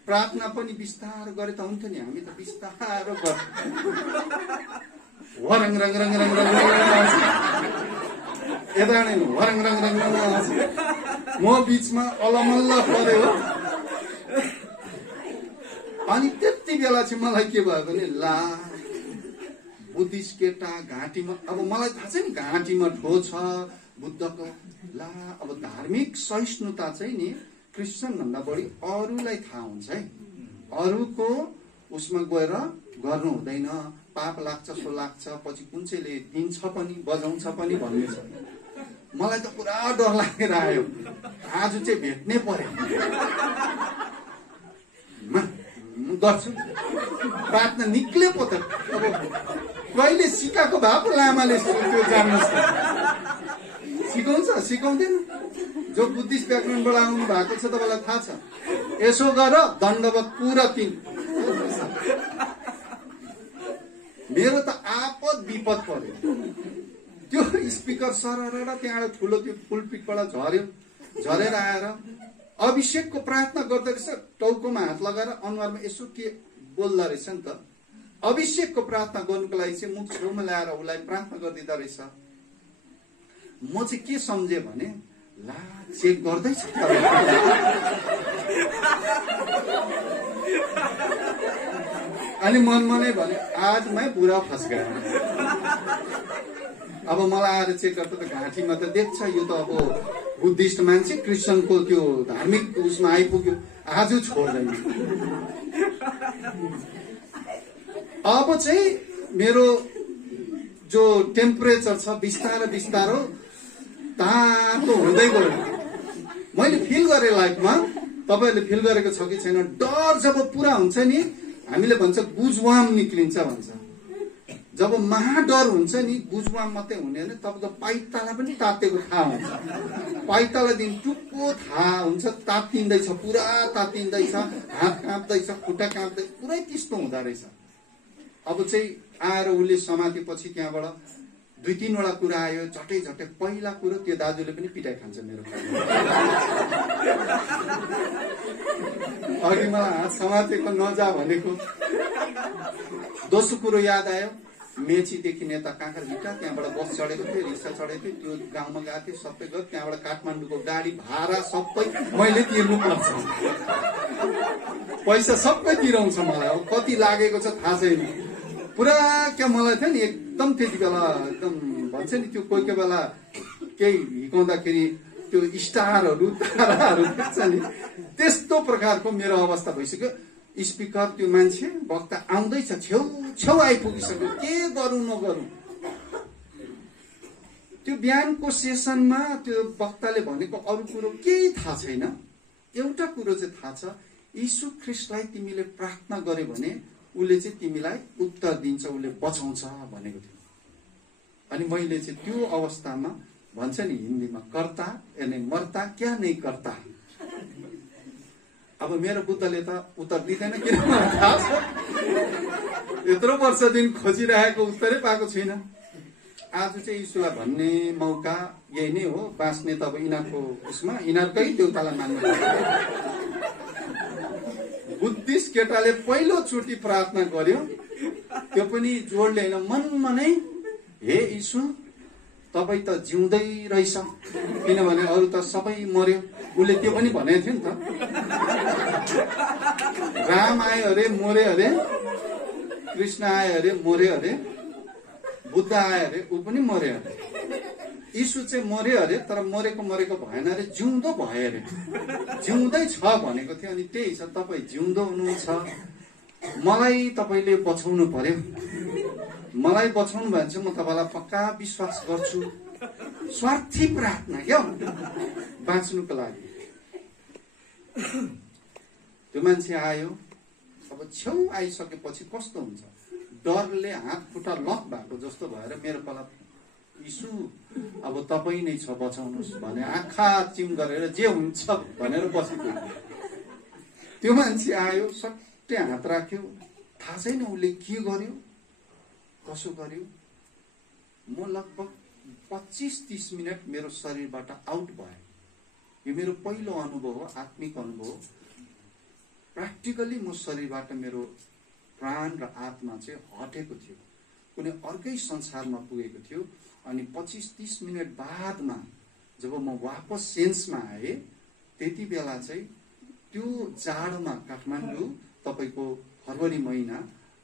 प्रार्थना पनि बिस्तारो गरे त हुन्थ्यो नि, हामी त बिस्तारो गर्छ। वरङ रङ रङ रङ रङ यता नै वरङ रङ रङ रङ म बिचमा अलमल्ल पर्यो। अनि त्यति बेला चाहिँ मलाई के भयो भने ला बुद्धिस्ट केटा घाँटीमा, अब मलाई थाहा छ नि घाँटीमा ठो छ बुद्धको, ला अब धार्मिक सहिष्णुता चाहिँ नि क्रिस्चियन भन्दा बढी अरूलाई थाहा हुन्छ है। अरूको उसमा गएर गर्नु हुँदैन, पाप लाग्छ सो लाग्छ, पछि कुन चाहिँले दिन्छ पनि बजाउँछ पनि भन्ने छ। मलाई त पुरा डर लागेर आयो, आज चाहिँ भेट्नै पर्यो, गर्छु प्रार्थना निक्ले पो त। अब कहिले सिकाएको भए पो लामाले त्यो जान्नुहोस्, सिकाउँछ सिकाउँदैन। जो बुद्धिस्ट ब्याकग्राउन्डबाट आउनु भएको छ तपाईँलाई थाहा छ, यसो गर दण्डवत पुरा 3। मेरो त आपद विपद पर्यो, त्यो स्पिकर सरर त्यहाँबाट ठुलो त्यो पुलपिटबाट झरेर आएर अभिषेकको प्रार्थना गर्दो रहेछ, टाउकोमा हात लगाएर अनुहारमा यसो के बोल्दो रहेछ नि त। अभिषेकको प्रार्थना गर्नुको लागि चाहिँ मुख छेउमा ल्याएर उसलाई प्रार्थना गरिदिँदो रहेछ। म चाहिँ के सम्झे भने ला चेक गर्दैछ अनि मनमा नै भने आज मै बुरा फस गयो। अब मलाई आएर चेक गर्दा त घाँटीमा त देख्छ यो त अब बुद्धिस्ट मान्छे क्रिस्चियनको त्यो धार्मिक उसमा आइपुग्यो, आज छोड्दैन। अब चाहिँ मेरो जो टेम्परेचर छ बिस्तारो बिस्तारो तातो हुँदै गयो। मैले फिल गरेँ लाइफमा, तपाईँहरूले फिल गरेको छ कि छैन, डर जब पुरा हुन्छ नि हामीले भन्छ गुजवाम निक्लिन्छ भन्छ। जब महाडर हुन्छ नि गुजवाम मात्रै हुने होइन, तब त पाइताला पनि तातेको थाहा हुन्छ। पाइताला दिन टुप्पो थाहा हुन्छ, तातिँदैछ पुरा तातिँदैछ, हात काँप्दैछ, खुट्टा काँप्दै पुरै त्यस्तो हुँदो रहेछ। अब चाहिँ आएर उसले समातेपछि त्यहाँबाट 2-3 वटा कुरा आयो झट्टै झट्टै। पहिला कुरो त्यो दाजुले पनि पिटाइ खान्छ मेरो। अघि मलाई हात समातेको नजा भनेको। दोस्रो कुरो याद आयो, मेचीदेखि नेता काँक्रा भिट्टा, त्यहाँबाट बस चढेको थियो, रिक्सा चढेको थियो, त्यो गाउँमा गएको थियो, सबै गयो। त्यहाँबाट काठमाडौँको गाडी भाडा सबै मैले तिर्नु पर्छ, पैसा सबै तिराउँछ मलाई। अब कति लागेको छ थाहा छैन। पुरा क्या मलाई थियो नि एकदम त्यति बेला एकदम भन्छ नि त्यो कोही कोही बेला केही हिकाउँदाखेरि त्यो स्टारहरू ताराहरू देख्छ नि, त्यस्तो प्रकारको मेरो अवस्था भइसक्यो। स्पिकर त्यो मान्छे वक्ता आउँदैछ, छेउ आइपुगिसक्यो, के गरौँ नगरौँ। त्यो बिहानको सेसनमा त्यो वक्ताले भनेको अरू कुरो केही थाहा छैन। एउटा कुरो चाहिँ थाहा छ, यीशु ख्रीष्टलाई तिमीले प्रार्थना गर्यो भने उसले चाहिँ तिमीलाई उत्तर दिन्छ, उसले बचाउँछ भनेको थियो। अनि मैले चाहिँ त्यो अवस्थामा भन्छ नि हिन्दीमा कर्ता यानी मर्ता क्या नै कर्ता। अब मेरो बुद्धले त उत्तर दिँदैन, किन थाहा छ, यत्रो वर्षदेखि खोजिरहेको उत्तरै पाएको छुइनँ। आज चाहिँ यीशुलाई भन्ने मौका यही नै हो, बाँच्ने त अब यिनीहरूको उसमा यिनीहरूकै देउतालाई मान्नु। बुद्धिस्ट केटाले पहिलोचोटि प्रार्थना गर्यो, त्यो पनि जोडले होइन, मनमा नै, हे यीशु तपाईँ त जिउँदै रहेछ, किनभने अरू त सबै मर्यो। उसले त्यो पनि भनेको थियो नि त, राम आयो अरे मर्यो अरे, कृष्ण आयो अरे मर्यो अरे, बुद्ध आयो अरे ऊ पनि मर्यो अरे। यीशु चाहिँ मर्यो अरे, तर मरेको भएन अरे, जिउँदो भयो अरे, जिउँदै छ भनेको थियो। अनि त्यही छ, तपाईँ जिउँदो हुनुहुन्छ, मलाई तपाईँले बचाउनु पर्यो। मलाई बचाउनु भयो भने चाहिँ म तपाईँलाई पक्का विश्वास गर्छु। स्वार्थी प्रार्थना क्या बाँच्नुको लागि। त्यो मान्छे आयो, अब छेउ आइसकेपछि कस्तो हुन्छ, डरले हात खुट्टा लक भएको जस्तो भएर मेरो पाला यीशु अब तपाईँ नै छ बचाउनुहोस् भने आँखा चिम गरेर जे हुन्छ भनेर बसेको। त्यो मान्छे आयो, सट्टै हात राख्यो, थाहा छैन उसले के गर्यो कसो गर्यो। म लगभग 25-30 मिनट मेरो शरीरबाट आउट भयो। यो मेरो पहिलो अनुभव हो, आत्मिक अनुभव हो। प्र्याक्टिकली म शरीरबाट मेरो प्राण र आत्मा चाहिँ हटेको थियो, कुनै अर्कै संसारमा पुगेको थियो। अनि 25-30 मिनट बादमा जब म वापस सेन्समा आएँ, त्यति बेला चाहिँ त्यो जाडोमा काठमाडौँ, तपाईँको फरवरी महिना,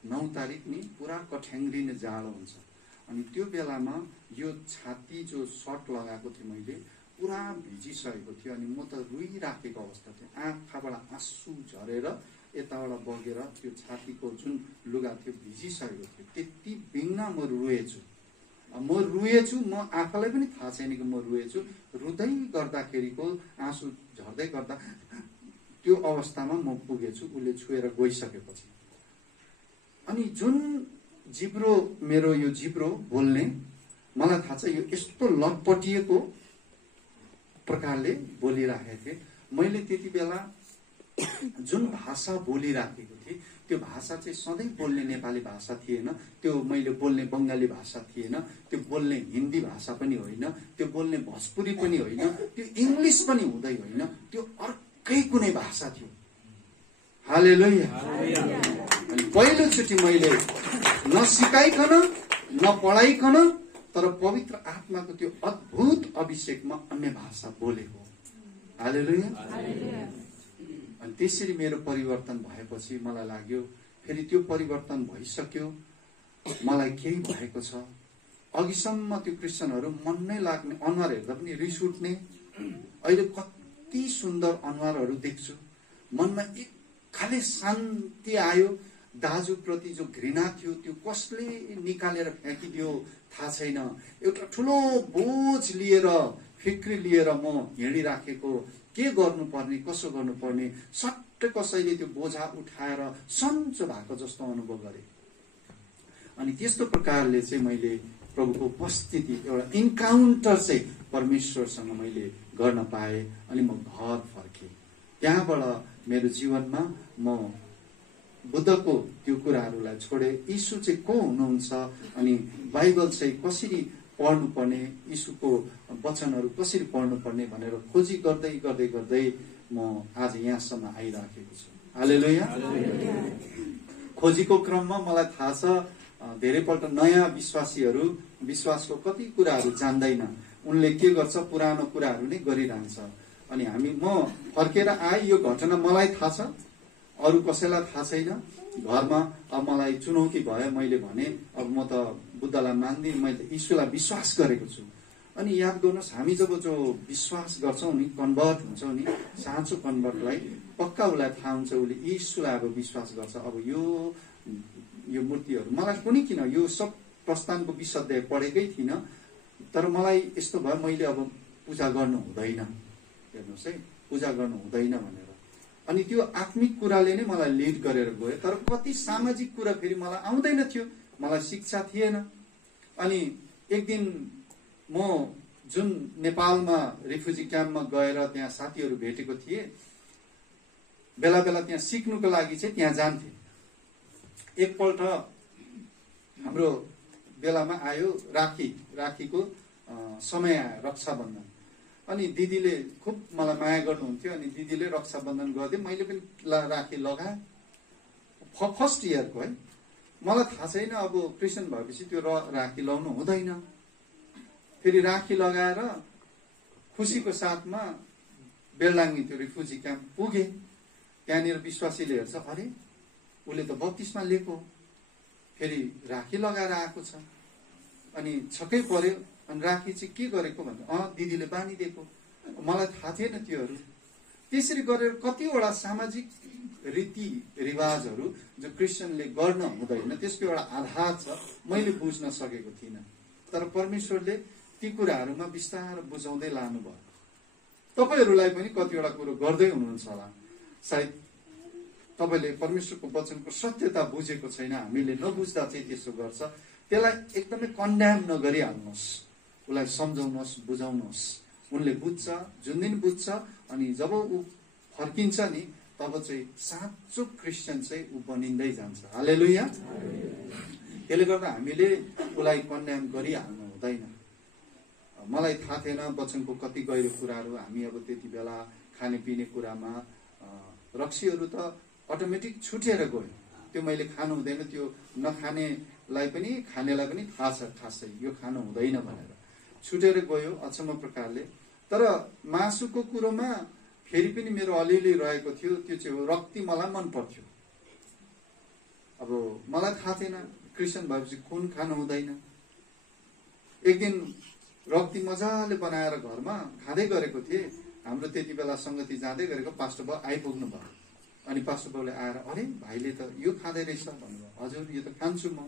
9 तारिक नि पुरा कठ्याङ्ग्रिने जाडो हुन्छ। अनि त्यो बेलामा यो छाती जो सर्ट लगाएको थिएँ मैले पुरा भिजिसकेको थियो। अनि म त रोइराखेको अवस्था थियो, आँखाबाट आँसु झरेर यताबाट बगेर त्यो छातीको जुन लुगा थियो भिजिसकेको थियो। त्यति बिघ्न म रोएछु, म आफूलाई पनि थाहा छैन कि म रोएछु। रुँदै गर्दाखेरिको आँसु झर्दै गर्दा त्यो अवस्थामा म पुगेछु उसले छुएर गइसकेपछि। अनि जुन जिब्रो मेरो यो जिब्रो बोल्ने मलाई थाहा छ यो यस्तो लटपटिएको प्रकारले बोलिराखेको थिएँ। मैले त्यति बेला जुन भाषा बोलिराखेको थिएँ त्यो भाषा चाहिँ सधैँ बोल्ने नेपाली भाषा थिएन, त्यो मैले बोल्ने बङ्गाली भाषा थिएन, त्यो बोल्ने हिन्दी भाषा पनि होइन, त्यो बोल्ने भोजपुरी पनि होइन, त्यो इङ्ग्लिस पनि हुँदै होइन, त्यो अर्कै कुनै भाषा थियो। हालेलुया। अनि पहिलोचोटि मैले नसिकाइकन नपढाइकन तर पवित्र आत्माको त्यो अद्भुत अभिषेकमा अन्य भाषा बोलेको। हालेलुया। अनि त्यसरी मेरो परिवर्तन भएपछि मलाई लाग्यो फेरि त्यो परिवर्तन भइसक्यो, मलाई केही भएको छ। अघिसम्म त्यो क्रिस्चियनहरू मन नै लाग्ने, अनुहार हेर्दा पनि रिस उठ्ने, अहिले कति सुन्दर अनुहारहरू देख्छु। मनमा एक खाले शान्ति आयो। दाजुप्रति जो घृणा थियो त्यो कसले निकालेर फ्याँकिदियो थाहा छैन। एउटा ठुलो बोझ लिएर फिक्री लिएर म हिँडिराखेको, के गर्नुपर्ने कसो गर्नुपर्ने, सट्ट कसैले त्यो बोझा उठाएर सन्चो भएको जस्तो अनुभव गरे। अनि त्यस्तो प्रकारले चाहिँ मैले प्रभुको उपस्थिति एउटा इन्काउन्टर चाहिँ परमेश्वरसँग मैले गर्न पाएँ। अनि म घर फर्केँ। त्यहाँबाट मेरो जीवनमा म बुद्धको त्यो कुराहरूलाई छोडे। यीशु चाहिँ को हुनुहुन्छ अनि बाइबल चाहिँ कसरी पढ्नुपर्ने, यीशुको वचनहरू कसरी पढ्नुपर्ने भनेर खोजी गर्दै गर्दै गर्दै म आज यहाँसम्म आइराखेको छु। हालेलुया। खोजीको क्रममा मलाई थाहा छ धेरैपल्ट नयाँ विश्वासीहरू विश्वासको कति कुराहरू जान्दैन, उनले के गर्छ पुरानो कुराहरू नै गरिरहन्छ। अनि म फर्केर आएँ, यो घटना मलाई थाहा छ, अरू कसैलाई थाहा छैन। घरमा अब मलाई चुनौती भयो, मैले भने अब म त बुद्धलाई मान्दिनँ, मैले यीशुलाई विश्वास गरेको छु। अनि याद गर्नुहोस्, हामी जब जो विश्वास गर्छौँ नि, कन्भर्ट हुन्छौँ नि, साँचो कन्भर्टलाई पक्का उसलाई थाहा हुन्छ, उसले यीशुलाई अब विश्वास गर्छ। अब यो मूर्तिहरू मलाई कुनै किन यो सब प्रस्थानको विशुद्धाध्याय पढेकै थिइनँ, तर मलाई यस्तो भयो मैले अब पूजा गर्नु हुँदैन, हेर्नुहोस् है, पूजा गर्नु हुँदैन भनेर। अनि त्यो आत्मिक कुराले नै मलाई लिड गरेर गयो। तर कति सामाजिक कुरा फेरि मलाई आउँदैन थियो, मलाई शिक्षा थिएन। अनि एक दिन म जुन नेपालमा रिफ्युजी क्याम्पमा गएर त्यहाँ साथीहरू भेटेको थिएँ, बेला बेला त्यहाँ सिक्नुको लागि चाहिँ त्यहाँ जान्थेँ। एकपल्ट हाम्रो बेलामा आयो राखीको समय आयो, रक्षाबन्धन। अनि दिदीले खुब मलाई माया गर्नुहुन्थ्यो, अनि दिदीले रक्षाबन्धन गरिदिए, मैले पनि राखी लगाएँ। फर्स्ट इयरको है, मलाई थाहा छैन अब क्रिस्चियन भएपछि त्यो राखी लगाउनु हुँदैन। फेरि राखी लगाएर खुसीको साथमा बेलडाङ्गी त्यो रिफ्युजी क्याम्प पुगे। त्यहाँनिर विश्वासीले हेर्छ, अरे उसले त बत्तिसमा लिएको, फेरि राखी लगाएर आएको छ। अनि छक्कै पर्यो। अनि राखी चाहिँ के गरेको भन्दा दिदीले बानिदिएको, मलाई थाहा थिएन त्योहरू। त्यसरी गरेर कतिवटा सामाजिक रीतिरिवाजहरू जो क्रिस्चियनले गर्न हुँदैन, त्यसको एउटा आधार छ, मैले बुझ्न सकेको थिइनँ। तर परमेश्वरले ती कुराहरूमा बिस्तारै बुझाउँदै लानुभयो। तपाईँहरूलाई पनि कतिवटा कुरो गर्दै हुनुहुन्छ होला, सायद तपाईँले परमेश्वरको वचनको सत्यता बुझेको छैन, हामीले नबुझ्दा चाहिँ त्यसो गर्छ। त्यसलाई एकदमै कन्ड्याम नगरिहाल्नुहोस्, उसलाई सम्झाउनुहोस्, बुझाउनुहोस्। उनले बुझ्छ, जुन दिन बुझ्छ अनि जब ऊ फर्किन्छ नि तब चाहिँ साँचो क्रिस्चियन चाहिँ ऊ बनिँदै जान्छ। हालेलुया। त्यसले गर्दा हामीले उसलाई कन्ड्याम गरिहाल्नु हुँदैन। मलाई थाहा थिएन वचनको कति गहिरो कुराहरू। हामी अब त्यति बेला खानेपिने कुरामा रक्सीहरू त अटोमेटिक छुटेर गयो। त्यो मैले खानु हुँदैन, त्यो नखानेलाई पनि खानेलाई पनि थाहा छ खासै यो खानु हुँदैन भनेर छुटेर गयो अचम्म प्रकारले। तर मासुको कुरोमा फेरि पनि मेरो अलिअलि रहेको थियो, त्यो चाहिँ रक्ती मलाई मन पर्थ्यो। अब मलाई थाहा थिएन क्रिस्चियन भएपछि खुन खानु हुँदैन। एक दिन रक्ती मजाले बनाएर घरमा खाँदै गरेको थिएँ। हाम्रो त्यति बेला संगति जाँदै गरेको पास्टर बाबु आइपुग्नु भयो। अनि पास्टर बाबुले आएर अरे भाइले त यो खाँदै रहेछ भन्नुभयो। हजुर यो त खान्छु म।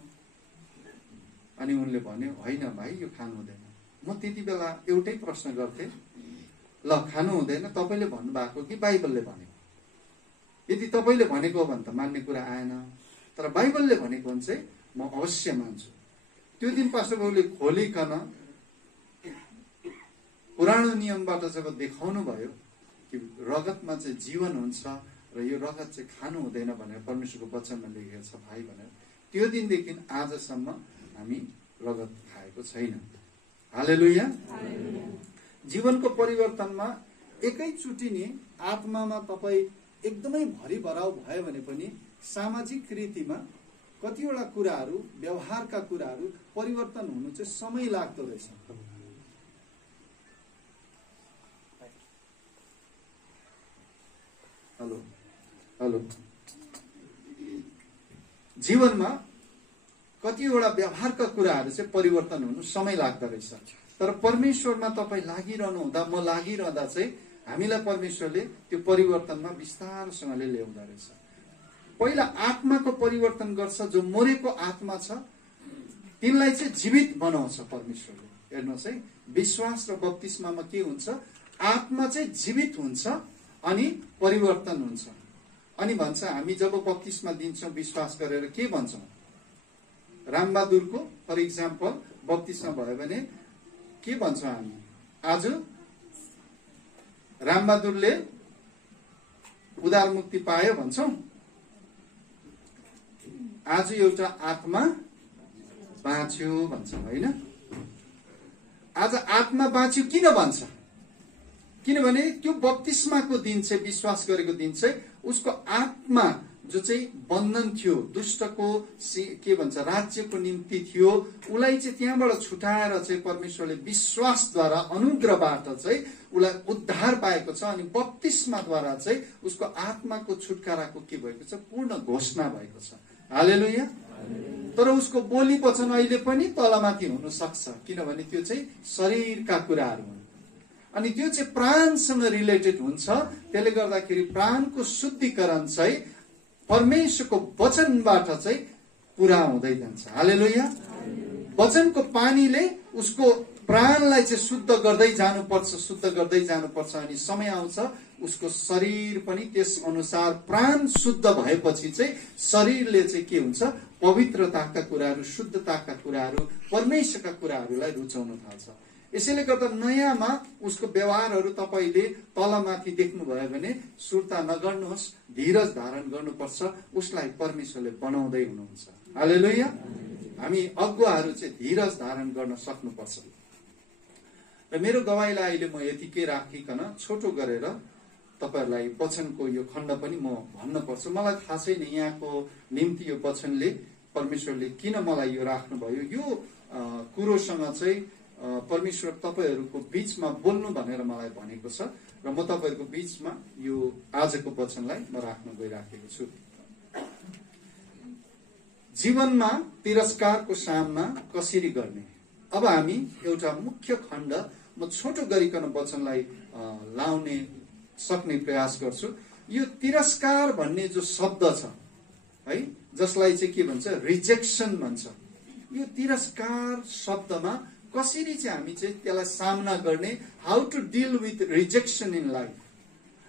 अनि उनले भन्यो होइन भाइ यो खानु हुँदैन। म त्यति बेला एउटै प्रश्न गर्थेँ, ल खानु हुँदैन तपाईँले भन्नुभएको कि बाइबलले भनेको? यदि तपाईँले भनेको हो भने त मान्ने कुरा आएन, तर बाइबलले भनेको भने चाहिँ म अवश्य मान्छु। त्यो दिन पास्टर बाबुले खोलिकन पुरानो नियमबाट जब देखाउनु भयो कि रगतमा चाहिँ जीवन हुन्छ र यो रगत चाहिँ खानु हुँदैन भनेर परमेश्वरको वचनमा लेखेको छ भाइ भनेर, त्यो दिनदेखि आजसम्म हामी रगत खाएको छैन। हालेलुया। जीवनको परिवर्तनमा एकैचोटि नि आत्मामा तपाईँ एकदमै भरिभराउ भयो भने पनि सामाजिक रीतिमा कतिवटा कुराहरू, व्यवहारका कुराहरू परिवर्तन हुनु चाहिँ समय लाग्दो रहेछ। Hello hello. जीवनमा कतिवटा व्यवहारका कुराहरू चाहिँ परिवर्तन हुनु समय लाग्दो रहेछ। तर परमेश्वरमा तपाईँ लागिरहनु हुँदा, म लागिरहँदा चाहिँ हामीलाई परमेश्वरले त्यो परिवर्तनमा बिस्तारसँगले ल्याउँदो रहेछ। पहिला आत्माको परिवर्तन गर्छ। जो मरेको आत्मा छ तिनलाई चाहिँ जीवित बनाउँछ परमेश्वरले। हेर्नुहोस् है, विश्वास र बप्तिस्मामा के हुन्छ? आत्मा चाहिँ जीवित हुन्छ अनि परिवर्तन हुन्छ। अनि भन्छ हामी जब बप्तिस्मा दिन्छौँ विश्वास गरेर के भन्छौँ? रामबहादुरको फर इक्जाम्पल बप्तिस्मा भयो भने के भन्छौँ हामी? आज रामबहादुरले उदार मुक्ति पायो भन्छौँ। आज एउटा आत्मा बाँच्यो भन्छौँ, होइन? आज आत्मा बाँच्यो किन भन्छ? किनभने त्यो बप्तिस्माको दिन चाहिँ, विश्वास गरेको दिन चाहिँ उसको आत्मा जो चाहिँ बन्धन थियो, दुष्टको के भन्छ राज्यको निम्ति थियो, उसलाई चाहिँ त्यहाँबाट छुटाएर चाहिँ परमेश्वरले विश्वासद्वारा अनुग्रहबाट चाहिँ उसलाई उद्धार पाएको छ। अनि बप्तिस्माद्वारा चाहिँ उसको आत्माको छुटकाराको के भएको छ? पूर्ण घोषणा भएको छ। हालेलुया। तर उसको बोली वचन अहिले पनि तलमाथि हुन सक्छ, किनभने त्यो चाहिँ शरीरका कुराहरू हुन्। अनि त्यो चाहिँ प्राणसँग रिलेटेड हुन्छ। त्यसले गर्दाखेरि प्राणको शुद्धिकरण चाहिँ परमेश्वरको वचनबाट चाहिँ पुरा हुँदै जान्छ। हालेलुया। वचनको पानीले उसको प्राणलाई चाहिँ शुद्ध गर्दै जानुपर्छ, शुद्ध गर्दै जानुपर्छ। अनि समय आउँछ उसको शरीर पनि त्यस अनुसार प्राण शुद्ध भएपछि चाहिँ शरीरले चाहिँ के हुन्छ? पवित्रताका कुराहरू, शुद्धताका कुराहरू, परमेश्वरका कुराहरूलाई रुचाउन थाल्छ। यसैले गर्दा नयाँमा उसको व्यवहारहरू तपाईँले तलमाथि देख्नुभयो भने सुर्ता नगर्नुहोस्, धीरज धारण गर्नुपर्छ। उसलाई परमेश्वरले बनाउँदै हुनुहुन्छ। हालेलुया। हामी अगुवाहरू चाहिँ धीरज धारण गर्न सक्नुपर्छ। र मेरो गवाईलाई अहिले म यतिकै राखिकन छोटो गरेर तपाईँहरूलाई वचनको यो खण्ड पनि म भन्नुपर्छ। मलाई थाहा छैन यहाँको निम्ति यो वचनले परमेश्वरले किन मलाई यो राख्नुभयो। यो कुरोसँग चाहिँ परमेश्वर तपाईँहरूको बीचमा बोल्नु भनेर मलाई भनेको छ र म तपाईँहरूको बीचमा यो आजको वचनलाई म राख्न गइराखेको छु। जीवनमा तिरस्कारको सामना कसरी गर्ने? अब हामी एउटा मुख्य खण्ड म छोटो गरिकन वचनलाई लाउने सक्ने प्रयास गर्छु। यो तिरस्कार भन्ने जो शब्द छ है, जसलाई चाहिँ के भन्छ? रिजेक्सन भन्छ। यो तिरस्कार शब्दमा कसरी चाहिँ हामी चाहिँ त्यसलाई सामना गर्ने, how to deal with rejection in life.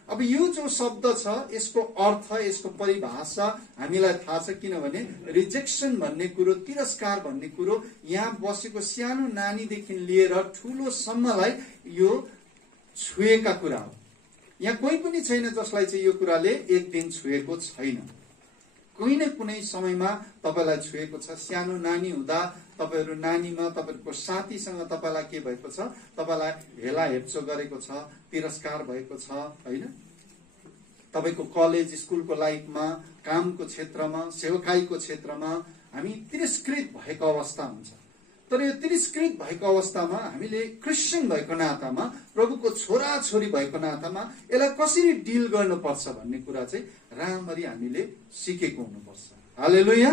अब यो जो शब्द छ यसको अर्थ, यसको परिभाषा हामीलाई थाहा छ। किनभने रिजेक्सन भन्ने कुरो, तिरस्कार भन्ने कुरो यहाँ बसेको सानो नानीदेखि लिएर ठुलोसम्मलाई यो छुएका कुरा हो। यहाँ कोही पनि छैन जसलाई चाहिँ यो कुराले एक दिन छुएको छैन। कुनै न कुनै समयमा तपाईँलाई छुएको छ। सानो नानी हुँदा तपाईँहरू नानीमा तपाईँहरूको साथीसँग तपाईँलाई के भएको छ? तपाईँलाई हेला हेप्चो गरेको छ, तिरस्कार भएको छ, होइन? तपाईँको कलेज स्कुलको लाइफमा, कामको क्षेत्रमा, सेवकाईको क्षेत्रमा हामी तिरस्कृत भएको अवस्था हुन्छ। तर यो तिरस्कृत भएको अवस्थामा हामीले क्रिस्चियन भएको नातामा, प्रभुको छोरा छोरी भएको नातामा यसलाई कसरी डिल गर्नुपर्छ भन्ने कुरा चाहिँ राम्ररी हामीले सिकेको हुनुपर्छ। हालेलुया।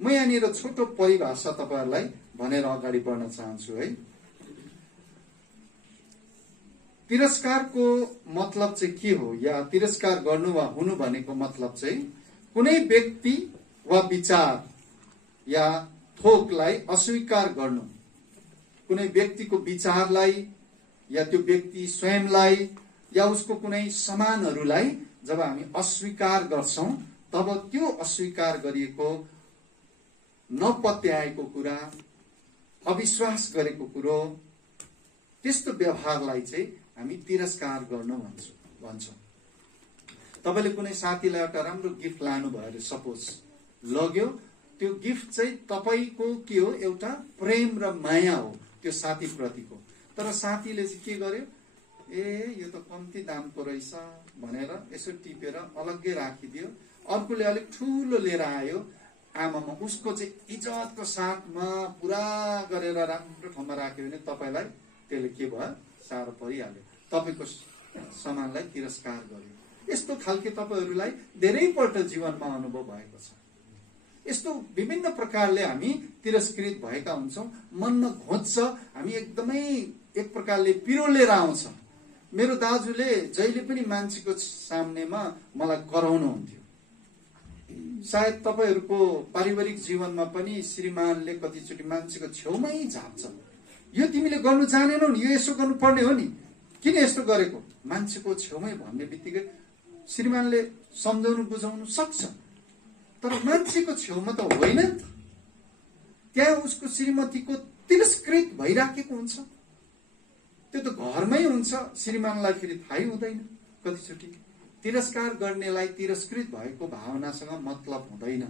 म यहाँनिर छोटो परिभाषा तपाईहरुलाई भनेर अगाडि बढ्न चाहन्छु है। तिरस्कारको मतलब चाहिँ के हो, या तिरस्कार गर्नु वा हुनु भनेको मतलब चाहिँ कुनै व्यक्ति वा विचार या थोकलाई अस्वीकार गर्नु, कुनै व्यक्तिको विचारलाई या त्यो व्यक्ति स्वयंलाई या उसको कुनै सामानहरूलाई जब हामी अस्वीकार गर्छौं तब त्यो अस्वीकार गरिएको, नपत्याएको कुरा, अविश्वास गरेको कुरो, त्यस्तो व्यवहारलाई चाहिँ हामी तिरस्कार गर्नु भन्छौं। तपाईले कुनै साथीलाई एउटा राम्रो गिफ्ट लानु भयो अरे, सपोज लग्यो, त्यो गिफ्ट चाहिँ तपाईको के हो, एउटा प्रेम र माया हो त्यो साथी प्रतिको। तर साथीले चाहिँ के गर्यो, यो त कम्ती दामको रहेछ भनेर यसो टिपेर अलग्गै राखिदियो। अर्कोले अलिक ठूलो लिएर आयो, आमामा उसको चाहिँ इज्जतको साथमा पुरा गरेर राम्रो ठाउँमा राख्यो भने तपाईलाई त्यसले के भयो, साह्रो परिहाल्यो, तपाईको सामानलाई तिरस्कार गर्यो। यस्तो खालके तपाईहरुलाई धेरैपल्ट जीवनमा अनुभव भएको छ। यस्तो विभिन्न प्रकारले हामी तिरस्कृत भएका हुन्छौं। मनमा घोच्छ, हामी एकदमै एक प्रकारले पिरो लिएर आउँछ। मेरो दाजुले जहिले पनि मान्छेको सामनेमा मलाई कराउनुहुन्थ्यो। सायद तपाईहरुको पारिवारिक जीवनमा पनि श्रीमानले कतिचोटि मान्छेको छेउमै झाप्छ, यो तिमीले गर्नु जानेनौ नि, यो यसो गर्नु पर्ने हो नि, किन यस्तो गरेको, मान्छेको छेउमै भन्ने बित्तिकै श्रीमानले सम्झाउनु बुझाउनु सक्छ, तर मान्छेको छेउमा त होइन नि त। त्यहाँ उसको श्रीमतीको तिरस्कृत भइराखेको हुन्छ, त्यो त घरमै हुन्छ, श्रीमानलाई फेरि थाहै हुँदैन। कतिचोटि तिरस्कार गर्नेलाई तिरस्कृत भएको भावनासँग मतलब हुँदैन।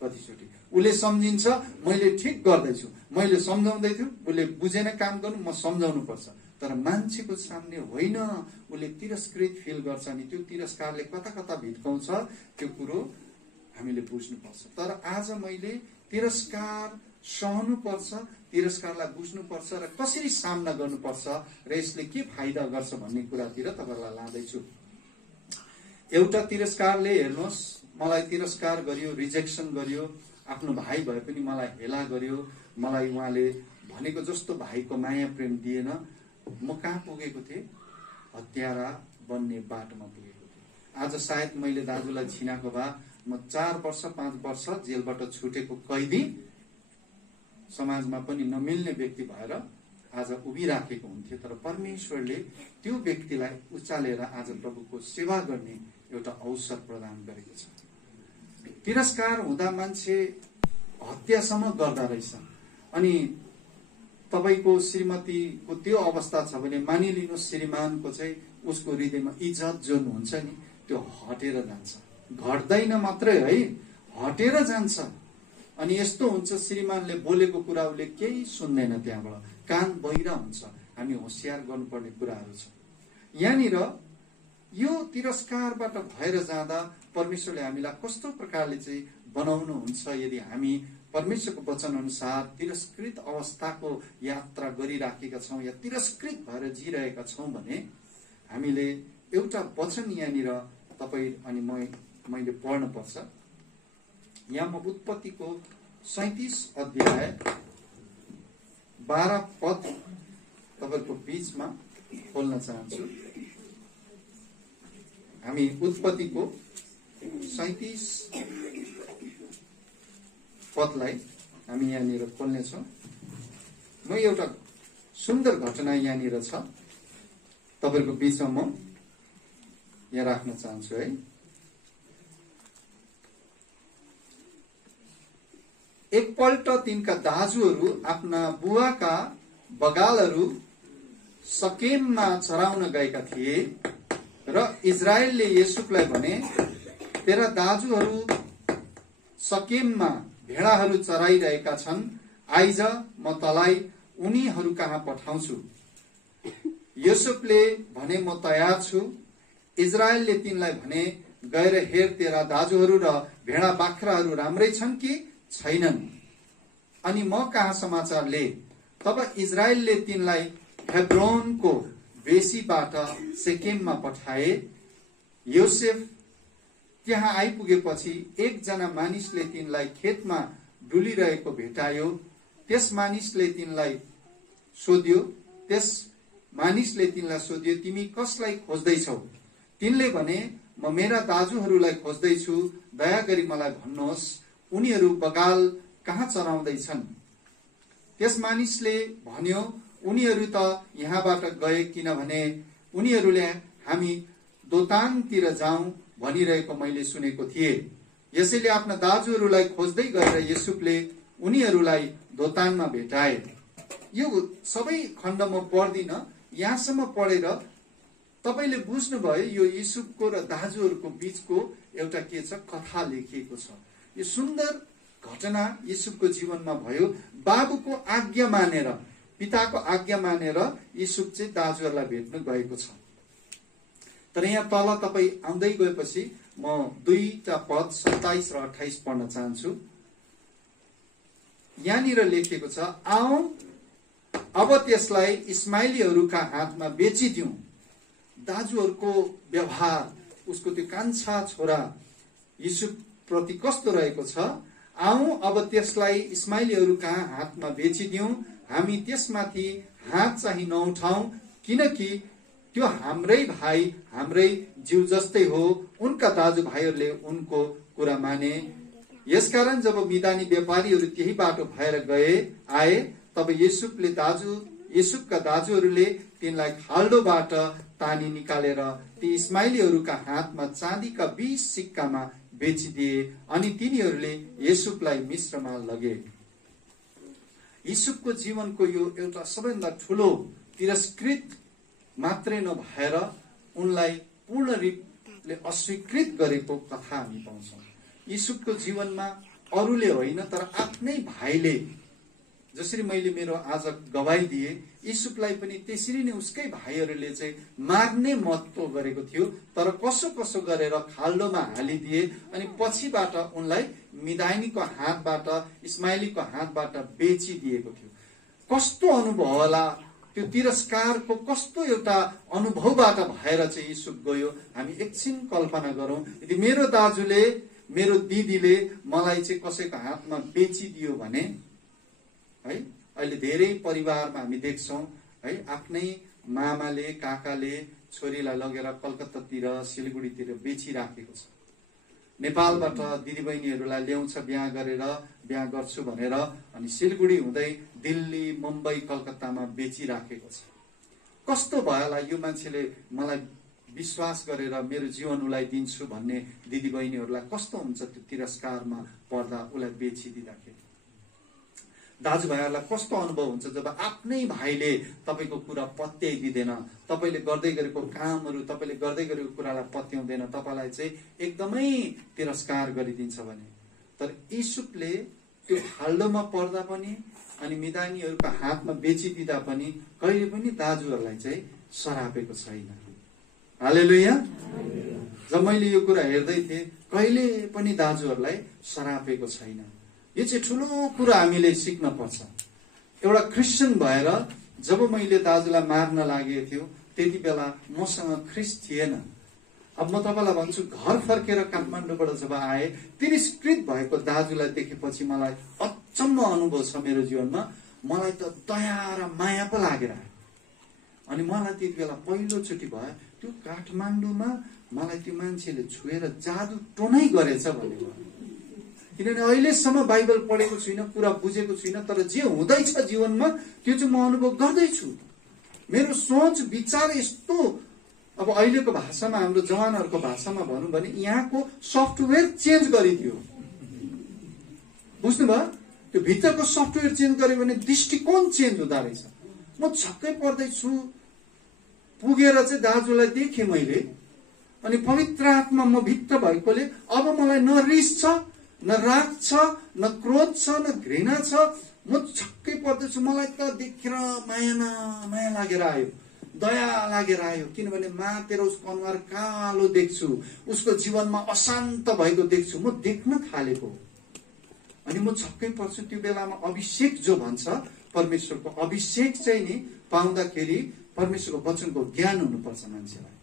कतिचोटि उसले सम्झिन्छ मैले ठिक गर्दैछु, मैले सम्झाउँदै छु, उसले बुझेन काम गर्नु, म सम्झाउनु पर्छ, तर मान्छेको सामने होइन, उसले तिरस्कृत फिल गर्छ। अनि त्यो तिरस्कारले कता कता भित्काउँछ त्यो कुरो हामीले बुझ्नुपर्छ। तर आज मैले तिरस्कार सहनुपर्छ, तिरस्कारलाई बुझ्नुपर्छ र कसरी सामना गर्नुपर्छ र यसले के फाइदा गर्छ भन्ने कुरातिर तपाईहरुलाई लाँदैछु। एउटा तिरस्कारले, हेर्नुहोस्, मलाई तिरस्कार गर्यो, रिजेक्सन गर्यो, आफ्नो भाइ भए पनि मलाई हेला गर्यो, मलाई उहाँले भनेको जस्तो भाइको माया प्रेम दिएन, म कहाँ पुगेको थिएँ, हत्यारा बन्ने बाटोमा पुगेको थिएँ। आज सायद मैले दाजुलाई छिनाको भए म 4 वर्ष 5 वर्ष जेलबाट छुटेको कैदी, समाजमा पनि नमिल्ने व्यक्ति भएर आज उभिराखेको हुन्थ्यो। तर परमेश्वरले त्यो व्यक्तिलाई उचालेर आज प्रभुको सेवा गर्ने एउटा अवसर प्रदान गरेको छ। तिरस्कार हुँदा मान्छे हत्यासम्म गर्दा रहेछ। अनि तपाईको श्रीमतीको त्यो अवस्था छ भने मानिलिनु श्रीमानको चाहिँ उसको हृदयमा इज्जत जुन हुन्छ नि त्यो हटेर जान्छ, घट्दैन मात्रै है, हटेर जान्छ। अनि यस्तो हुन्छ, श्रीमानले बोलेको कुरा उसले केही सुन्दैन, त्यहाँबाट कान बहिरा हुन्छ। हामी होशियार गर्नुपर्ने कुराहरू छ यहाँनिर। यो तिरस्कारबाट भएर जाँदा परमेश्वरले हामीलाई कस्तो प्रकारले चाहिँ बनाउनुहुन्छ, यदि हामी परमेश्वरको वचन अनुसार तिरस्कृत अवस्थाको यात्रा गरिराखेका छौं या तिरस्कृत भएर जिरहेका छौं भने हामीले एउटा वचन यहाँनिर तपाई अनि मैले पढ्न पर्छ। यहाँ म उत्पत्तिको 37 अध्याय 12 पद तपाईको बीचमा खोल्न चाहन्छु। हामी उत्पत्तिको 37 पदलाई हामी यहाँनिर खोल्ने छौं। म एउटा सुन्दर घटना यहाँनिर छ, तपाईको बीचमा म यहाँ राख्न चाहन्छु है। एकपल्ट तिनका दाजुहरू आफ्ना बुवाका बगालहरू सकेममा चराउन गएका थिए र इजरायलले युसुफलाई भने, तेरा दाजुहरू सकेममा भेडाहरू चराइरहेका छन्, आइज म तँलाई उनीहरू कहाँ पठाउँछु। युसुफले भने, म तयार छु। इजरायलले तिनलाई भने, गएर हेर तेरा दाजुहरू र भेडा बाख्राहरू राम्रै छन् कि छैनन्, अनि म कहाँ समाचार ले। तब इजरायलले तिनलाई हेब्रोनको बेसीबाट सेकेममा पठाए। योसेफ त्यहाँ आइपुगेपछि एकजना मानिसले तिनलाई खेतमा डुलिरहेको भेटायो। त्यस मानिसले तिनलाई सोध्यो, तिमी कसलाई खोज्दैछौ? तिनले भने, म मेरा दाजुहरूलाई खोज्दैछु, दया गरी मलाई भन्नुहोस्, उनीहरू बगाल कहाँ चराउँदैछन्? त्यस मानिसले भन्यो, उनीहरू त यहाँबाट गए, किनभने उनीहरूले हामी दोतानतिर जाउँ भनिरहेको मैले सुनेको थिएँ। यसैले आफ्ना दाजुहरूलाई खोज्दै गएर युसुफले उनीहरूलाई दोतानमा भेटाए। यो सबै खण्ड म पढ्दिन, यहाँसम्म पढेर तपाईले बुझ्नुभयो यो युसुफको र दाजुहरूको बीचको एउटा के छ, कथा लेखिएको छ। यो सुन्दर घटना युसुफको जीवनमा भयो। बाबुको आज्ञा मानेर, पिताको आज्ञा मानेर युसुफ चाहिँ दाजुहरूलाई भेट्नु गएको छ। तर यहाँ तल तपाई आउँदै गएपछि म दुईटा पद 27 र 28 पढ्न चाहन्छु। यहाँनिर लेखिएको छ, आऊ अब त्यसलाई इस्माइलीहरूका हातमा बेचिदिउँ। दाजुहरूको व्यवहार, उसको त्यो कान्छा छोरा युसुफ प्रति कस्तो रहेको छ। आऊ अब त्यसलाई इस्माइलीहरूका हातमा बेचिदिउँ, हामी त्यसमाथि हात चाहिँ नउठाउँ, किनकि त्यो हाम्रै भाइ, हाम्रै जीव जस्तै हो। उनका दाजुभाइहरूले उनको कुरा माने। यसकारण जब मिदानी व्यापारीहरू त्यही बाटो भएर आए, तब युसुफका दाजुहरूले तिनलाई खाल्डोबाट तानी निकालेर ती इस्माइलीहरूका हातमा चाँदीका 20 सिक्कामा बेचिदिए, अनि तिनीहरूले युसुफलाई मिस्रमा लगे। युसुफको जीवनको यो एउटा सबैभन्दा ठुलो तिरस्कृत मात्रै नभएर उनलाई पूर्ण रूपले अस्वीकृत गरेको कथा हामी पाउँछौँ। युसुफको जीवनमा अरूले होइन, तर आफ्नै भाइले, जसरी मैले मेरो आज गवाई दिए, युसुफलाई पनि त्यसरी नै उसकै भाइहरूले चाहिँ मार्ने महत्व गरेको थियो। तर कसो कसो गरेर खाल्डोमा हालिदिए, अनि पछिबाट उनलाई मिदानीको हातबाट, इस्माइलीको हातबाट बेचिदिएको थियो। कस्तो अनुभव होला, त्यो तिरस्कारको कस्तो एउटा अनुभवबाट भएर चाहिँ युसुफ गयो। हामी एकछिन कल्पना गरौं, यदि मेरो दाजुले, मेरो दिदीले मलाई चाहिँ कसैको हातमा बेचिदियो भने है, अहिले धेरै परिवारमा हामी देख्छौं है, आफ्नै मामाले, काकाले छोरीलाई लगेर कलकत्तातिर, सिलगढीतिर बेचिराखेको छ। नेपालबाट दिदीबहिनीहरूलाई ल्याउँछ बिहा गरेर, बिहा गर्छु भनेर, अनि सिलगढी हुँदै दिल्ली, मुम्बई, कलकत्तामा बेचिराखेको छ। कस्तो भयो होला यो मान्छेले मलाई विश्वास गरेर मेरो जीवन उसलाई दिन्छु भन्ने दिदीबहिनीहरूलाई कस्तो हुन्छ त्यो तिरस्कारमा पर्दा उसलाई बेचिदिँदाखेरि। दाजुभाइहरूलाई कस्तो अनुभव हुन्छ जब आफ्नै भाइले तपाईको कुरा पत्याइदिँदैन, तपाईले गर्दै गरेको कामहरू, तपाईले गर्दै गरेको कुरालाई पत्याउँदैन, तपाईलाई चाहिँ एकदमै तिरस्कार गरिदिन्छ भने। तर युसुफले त्यो खाल्डोमा पर्दा पनि अनि मिदानीहरूका हातमा बेचिदिँदा पनि कहिले पनि दाजुहरूलाई चाहिँ सरापेको छैन। हालेलुया। जब मैले यो कुरा हेर्दै थिएँ, कहिले पनि दाजुहरूलाई सरापेको छैन। यो चाहिँ ठुलो कुरा हामीले सिक्न पर्छ। एउटा क्रिस्चियन भएर जब मैले दाजुलाई मार्न लागेको थियो, त्यति बेला मसँग ख्रिस्ट थिएन। अब म तपाईलाई भन्छु, घर फर्केर काठमाडौँबाट जब आए, तिरस्कृत भएको दाजुलाई देखेपछि मलाई अचम्म अनुभव छ मेरो जीवनमा। मलाई त दया र माया पो लागेर आयो। अनि मलाई त्यति बेला पहिलोचोटि भयो, त्यो काठमाडौँमा मलाई त्यो मान्छेले छुएर जादु टोनै गरेछ भन्ने भयो। किनभने अहिलेसम्म बाइबल पढेको छुइनँ, कुरा बुझेको छुइनँ, तर जे हुँदैछ जीवनमा त्यो चाहिँ म अनुभव गर्दैछु। मेरो सोच विचार यस्तो, अब अहिलेको भाषामा, हाम्रो जवानहरूको भाषामा भनौँ भने यहाँको सफ्टवेयर चेन्ज गरिदियो। बुझ्नुभयो? त्यो भित्रको सफ्टवेयर चेन्ज गर्यो भने दृष्टिकोण चेन्ज हुँदो रहेछ। म छक्कै पर्दैछु। पुगेर चाहिँ दाजुलाई देखेँ मैले, अनि पवित्र आत्मा म भित्र भएकोले अब मलाई न रिस छ, न राग छ, न क्रोध छ, न घृणा छ। म छक्कै पर्दैछु। मलाई त देखेर माया लागेर आयो, दया लागेर आयो। किनभने मातेर उसको अनुहार कालो देख्छु, उसको जीवनमा अशान्त भएको देख्छु, म देख्न थालेको। अनि म छक्कै पर्छु। त्यो बेलामा अभिषेक जो भन्छ, परमेश्वरको अभिषेक चाहिँ नि पाउँदाखेरि परमेश्वरको वचनको ज्ञान हुनुपर्छ मान्छेलाई।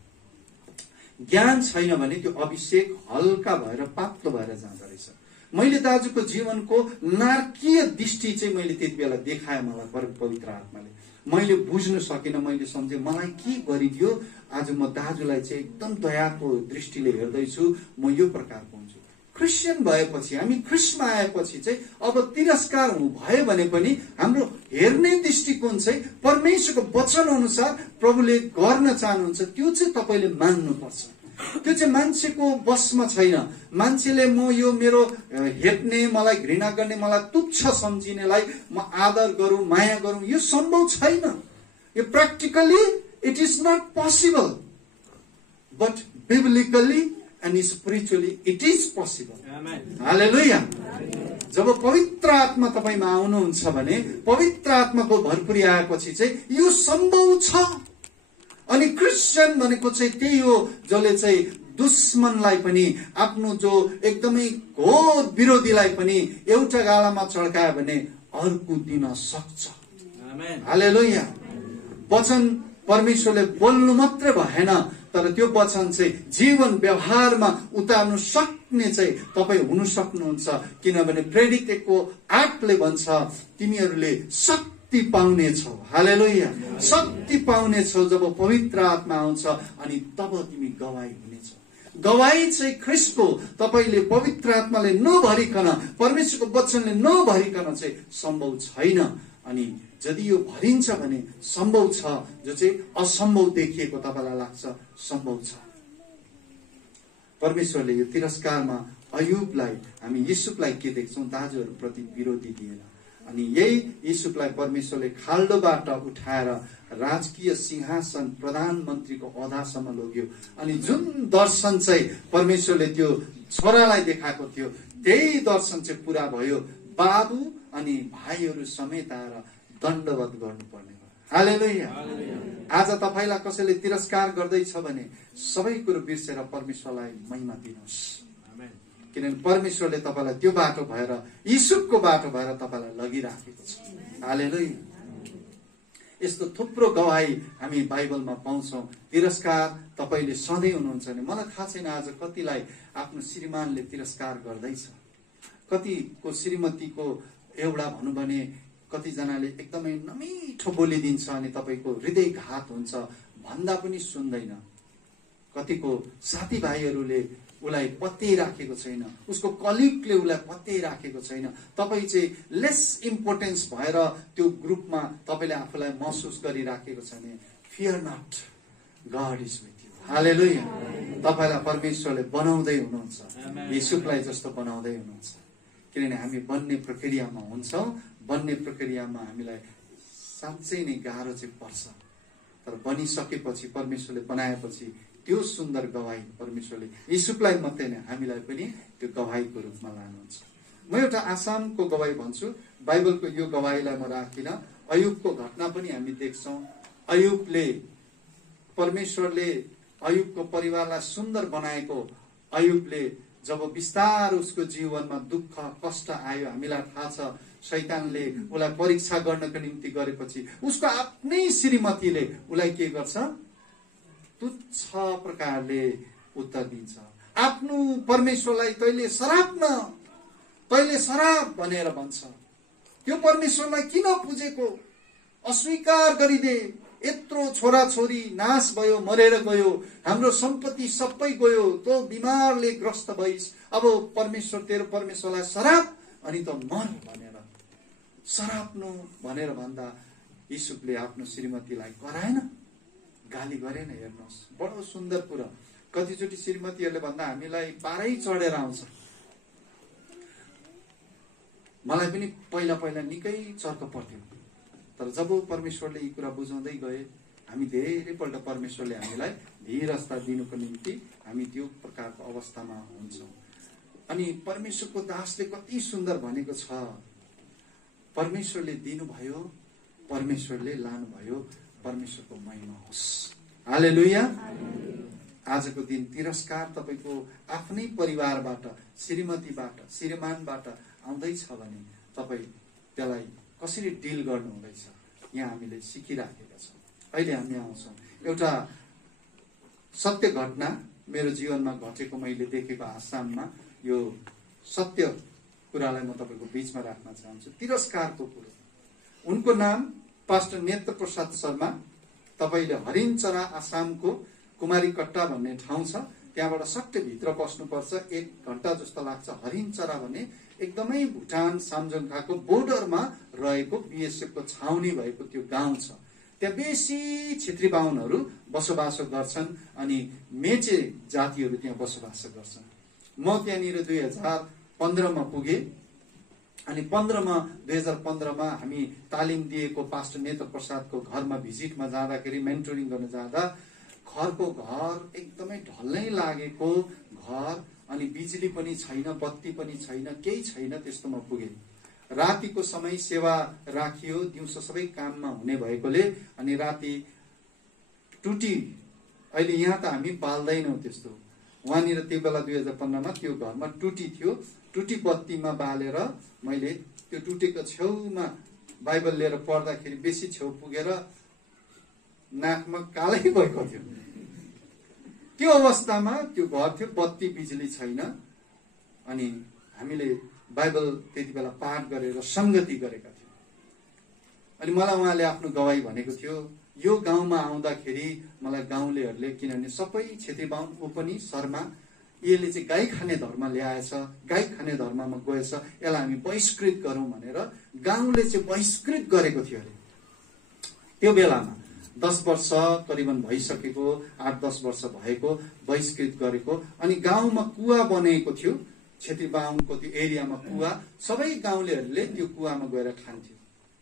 ज्ञान छैन भने त्यो अभिषेक हल्का भएर पातलो भएर जाँदो रहेछ। मैले दाजुको जीवनको नारकीय दृष्टि चाहिँ मैले त्यति बेला देखाएँ मलाई पवित्र आत्माले। मैले बुझ्न सकिनँ, मैले सम्झेँ मलाई के गरिदियो, आज म दाजुलाई चाहिँ एकदम दयाको दृष्टिले हेर्दैछु, म यो प्रकारको हुन्छु। क्रिस्चियन भएपछि, हामी ख्रिस्टमा आएपछि चाहिँ अब तिरस्कार भयो भने पनि हाम्रो हेर्ने दृष्टिकोण चाहिँ परमेश्वरको वचन अनुसार प्रभुले गर्न चाहनुहुन्छ त्यो चाहिँ तपाईँले मान्नुपर्छ। त्यो चाहिँ मान्छेको बसमा छैन। मान्छेले म यो मेरो हेप्ने, मलाई घृणा गर्ने, मलाई तुच्छ सम्झिनेलाई म आदर गरौँ, माया गरौँ, यो सम्भव छैन। यो practically it is not possible, but biblically and spiritually it is possible. Hallelujah. जब पवित्र आत्मा तपाईमा आउनुहुन्छ भने, पवित्र आत्माको भरपुरी आएपछि चाहिँ यो सम्भव छ। अनि क्रिस्चियन भनेको चाहिँ त्यही हो जसले चाहिँ दुश्मनलाई पनि, आफ्नो जो एकदमै घोर विरोधीलाई पनि एउटा गालामा चड्कायो भने अर्को दिन सक्छ। हालेलुया। वचन परमेश्वरले बोल्नु मात्रै भएन, तर त्यो वचन चाहिँ जीवन व्यवहारमा उतार्नु सक्ने चाहिँ तपाईँ हुन सक्नुहुन्छ। किनभने प्रेरितको आत्माले भन्छ तिमीहरूले शक्ति पाउनेछौ। हालेलुया। शक्ति पाउनेछौ जब पवित्र आत्मा आउँछ, अनि तब तिमी गवाही हुनेछौ। गवाही चाहिँ ख्रिस्टको तपाईले पवित्र आत्माले नभरिकन, परमेश्वरको वचनले नभरिकन चाहिँ सम्भव छैन। अनि यदि यो भरिन्छ भने सम्भव छ, जो चाहिँ असम्भव देखिएको तपाईँलाई लाग्छ सम्भव छ। परमेश्वरले यो तिरस्कारमा अयुबलाई, हामी युसुफलाई के देख्छौँ, दाजुहरूप्रति विरोधी दिएर, अनि यही युसुफलाई परमेश्वरले खाल्डोबाट उठाएर राजकीय सिंहासन प्रधानमन्त्रीको ओहदासम्म लग्यो। अनि जुन दर्शन चाहिँ परमेश्वरले त्यो छोरालाई देखाएको थियो, त्यही दर्शन चाहिँ पूरा भयो। बाबु अनि भाइहरू समेत आएर दण्डवत गर्नुपर्ने भयो। हालेलुया। आज तपाईलाई कसैले तिरस्कार गर्दैछ भने सबै कुरो बिर्सेर परमेश्वरलाई महिमा दिनुहोस्। किनभने परमेश्वरले तपाईलाई त्यो बाटो भएर, युसुफको बाटो भएर तपाईलाई लगिराखेको छ। हालेलुया। यस्तो थुप्रो गवाही हामी बाइबलमा पाउँछौँ। तिरस्कार तपाईले सधैँ हुनुहुन्छ भने, मलाई थाहा छैन आज कतिलाई आफ्नो श्रीमानले तिरस्कार गर्दैछ, कतिको श्रीमतीको एउटा भनौँ भने कतिजनाले एकदमै नमिठो बोलिदिन्छ अनि तपाईँको हृदयघात हुन्छ, भन्दा पनि सुन्दैन। कतिको साथीभाइहरूले उसलाई पत्याइराखेको छैन, उसको कलिगले उसलाई पत्याइराखेको छैन। तपाईँ चाहिँ लेस इम्पोर्टेन्स भएर त्यो ग्रुपमा तपाईँले आफूलाई महसुस गरिराखेको छ भने, fear not, God is with you. Hallelujah. तपाईँलाई परमेश्वरले बनाउँदै हुनुहुन्छ, युसुफलाई जस्तो बनाउँदै हुनुहुन्छ। किनभने हामी बन्ने प्रक्रियामा हुन्छौँ। बन्ने प्रक्रियामा हामीलाई साँच्चै नै गाह्रो चाहिँ पर्छ, तर बनिसकेपछि, परमेश्वरले बनाएपछि त्यो सुन्दर गवाही परमेश्वरले युसुफलाई मात्रै नै हामीलाई पनि त्यो गवाहीको रूपमा लानुहुन्छ। म एउटा आसामको गवाही भन्छु, बाइबलको यो गवाहीलाई म राखिनँ। अयुबको घटना पनि हामी देख्छौँ। अयुबले, परमेश्वरले अयुबको परिवारलाई सुन्दर बनाएको अयुबले जब बिस्तार उसको जीवनमा दुःख कष्ट आयो, हामीलाई थाहा छ शैतानले उसलाई परीक्षा गर्नको निम्ति गरेपछि उसको आफ्नै श्रीमतीले उसलाई के गर्छ, तुच्छ प्रकारले उत्तर दिन्छ। आफ्नो परमेश्वरलाई तैले शराब भनेर भन्छ। त्यो परमेश्वरलाई किन पुजेको, अस्वीकार गरिदे। यत्रो छोराछोरी नाश भयो, मरेर गयो, हाम्रो सम्पत्ति सबै गयो, तो बिमारले ग्रस्त भइस, अब परमेश्वर, तेरो परमेश्वरलाई शराब अनि त मर भनेर शराब्नु भनेर भन्दा युसुफले आफ्नो श्रीमतीलाई कराएन, गाली गरेन। हेर्नुहोस्, बडो सुन्दर कुरा। कतिचोटि श्रीमतीहरूले भन्दा हामीलाई पारै चढेर आउँछ। मलाई पनि पहिला पहिला निकै चर्को पर्थ्यो, तर जब परमेश्वरले यी कुरा बुझाउँदै गए, हामी धेरैपल्ट परमेश्वरले हामीलाई धीरजता दिनुको निम्ति हामी त्यो प्रकारको अवस्थामा हुन्छौँ। अनि परमेश्वरको दासले कति सुन्दर भनेको छ, परमेश्वरले दिनुभयो, परमेश्वरले लानुभयो, परमेश्वरको महिमा होस्। हालेलुया। आजको दिन तिरस्कार तपाईको आफ्नै परिवारबाट, श्रीमतीबाट, श्रीमानबाट आउँदैछ भने तपाईँ त्यसलाई कसरी डिल गर्नु हुँदैछ, यहाँ हामीले सिकिराखेका छौँ। अहिले हामी आउँछौँ एउटा सत्य घटना मेरो जीवनमा घटेको मैले देखेको आसाममा यो सत्य कुरालाई म तपाईँको बीचमा राख्न चाहन्छु। तिरस्कारको कुरो। उनको नाम पास्टर नेत्र प्रसाद शर्मा। तपाईँले हरिणचरा आसामको कुमारीकट्टा भन्ने ठाउँ छ, त्यहाँबाट सट्टै भित्र पस्नुपर्छ, 1 घण्टा जस्तो लाग्छ। हरिणचरा भन्ने एकदमै भुटान सामजोङखाको बोर्डरमा रहेको बीएसएफको छाउनी भएको त्यो गाउँ छ। त्यहाँ बेसी क्षेत्री बाहुनहरू बसोबासो गर्छन् अनि मेचे जातिहरू त्यहाँ बसोबासो गर्छन्। म त्यहाँनिर 2015 मा पुगे अनि 2015 मा हामी तालिम दिएको पास्टर नेत्र प्रसादको घरमा भिजिटमा जाँदाखेरि, मेन्टरिङ गर्न जाँदा घर एकदमै ढल्नै लागेको घर, अनि बिजुली पनि छैन, बत्ती पनि छैन, केही छैन, त्यस्तोमा पुगे। रातिको समय सेवा राखियो, दिउँसो सबै काममा हुने भएकोले अनि राति टुटी, अहिले यहाँ त हामी बाल्दैनौँ त्यस्तो, वहाँनिर त्यो बेला 2015 मा त्यो घरमा टुटी थियो। टुटी बत्तीमा बालेर मैले त्यो टुटेको छेउमा बाइबल लिएर पढ्दाखेरि बेसी छेउ पुगेर नाकमा कालै भएको थियो। त्यो अवस्थामा त्यो घर थियो, बत्ती बिजुली छैन, अनि हामीले बाइबल त्यति बेला पाठ गरेर संगति गरेका थियौँ। अनि मलाई उहाँले आफ्नो गवाई भनेको थियो, यो गाउँमा आउँदाखेरि मलाई गाउँलेहरूले, किनभने सबै क्षेत्री बाहुन ऊ पनि शर्मा, यसले चाहिँ गाई खाने धर्म ल्याएछ, गाई खाने धर्ममा गएछ, यसलाई हामी बहिष्कृत गरौँ भनेर गाउँले चाहिँ बहिष्कृत गरेको थियो अरे। त्यो बेलामा 10 वर्ष करिबन भइसकेको, 8-10 वर्ष भएको, बहिष्कृत गरेको। अनि गाउँमा कुवा बनेको थियो, क्षेत्री बाहुनको त्यो एरियामा कुवा, सबै गाउँलेहरूले त्यो कुवामा गएर खान्थ्यो,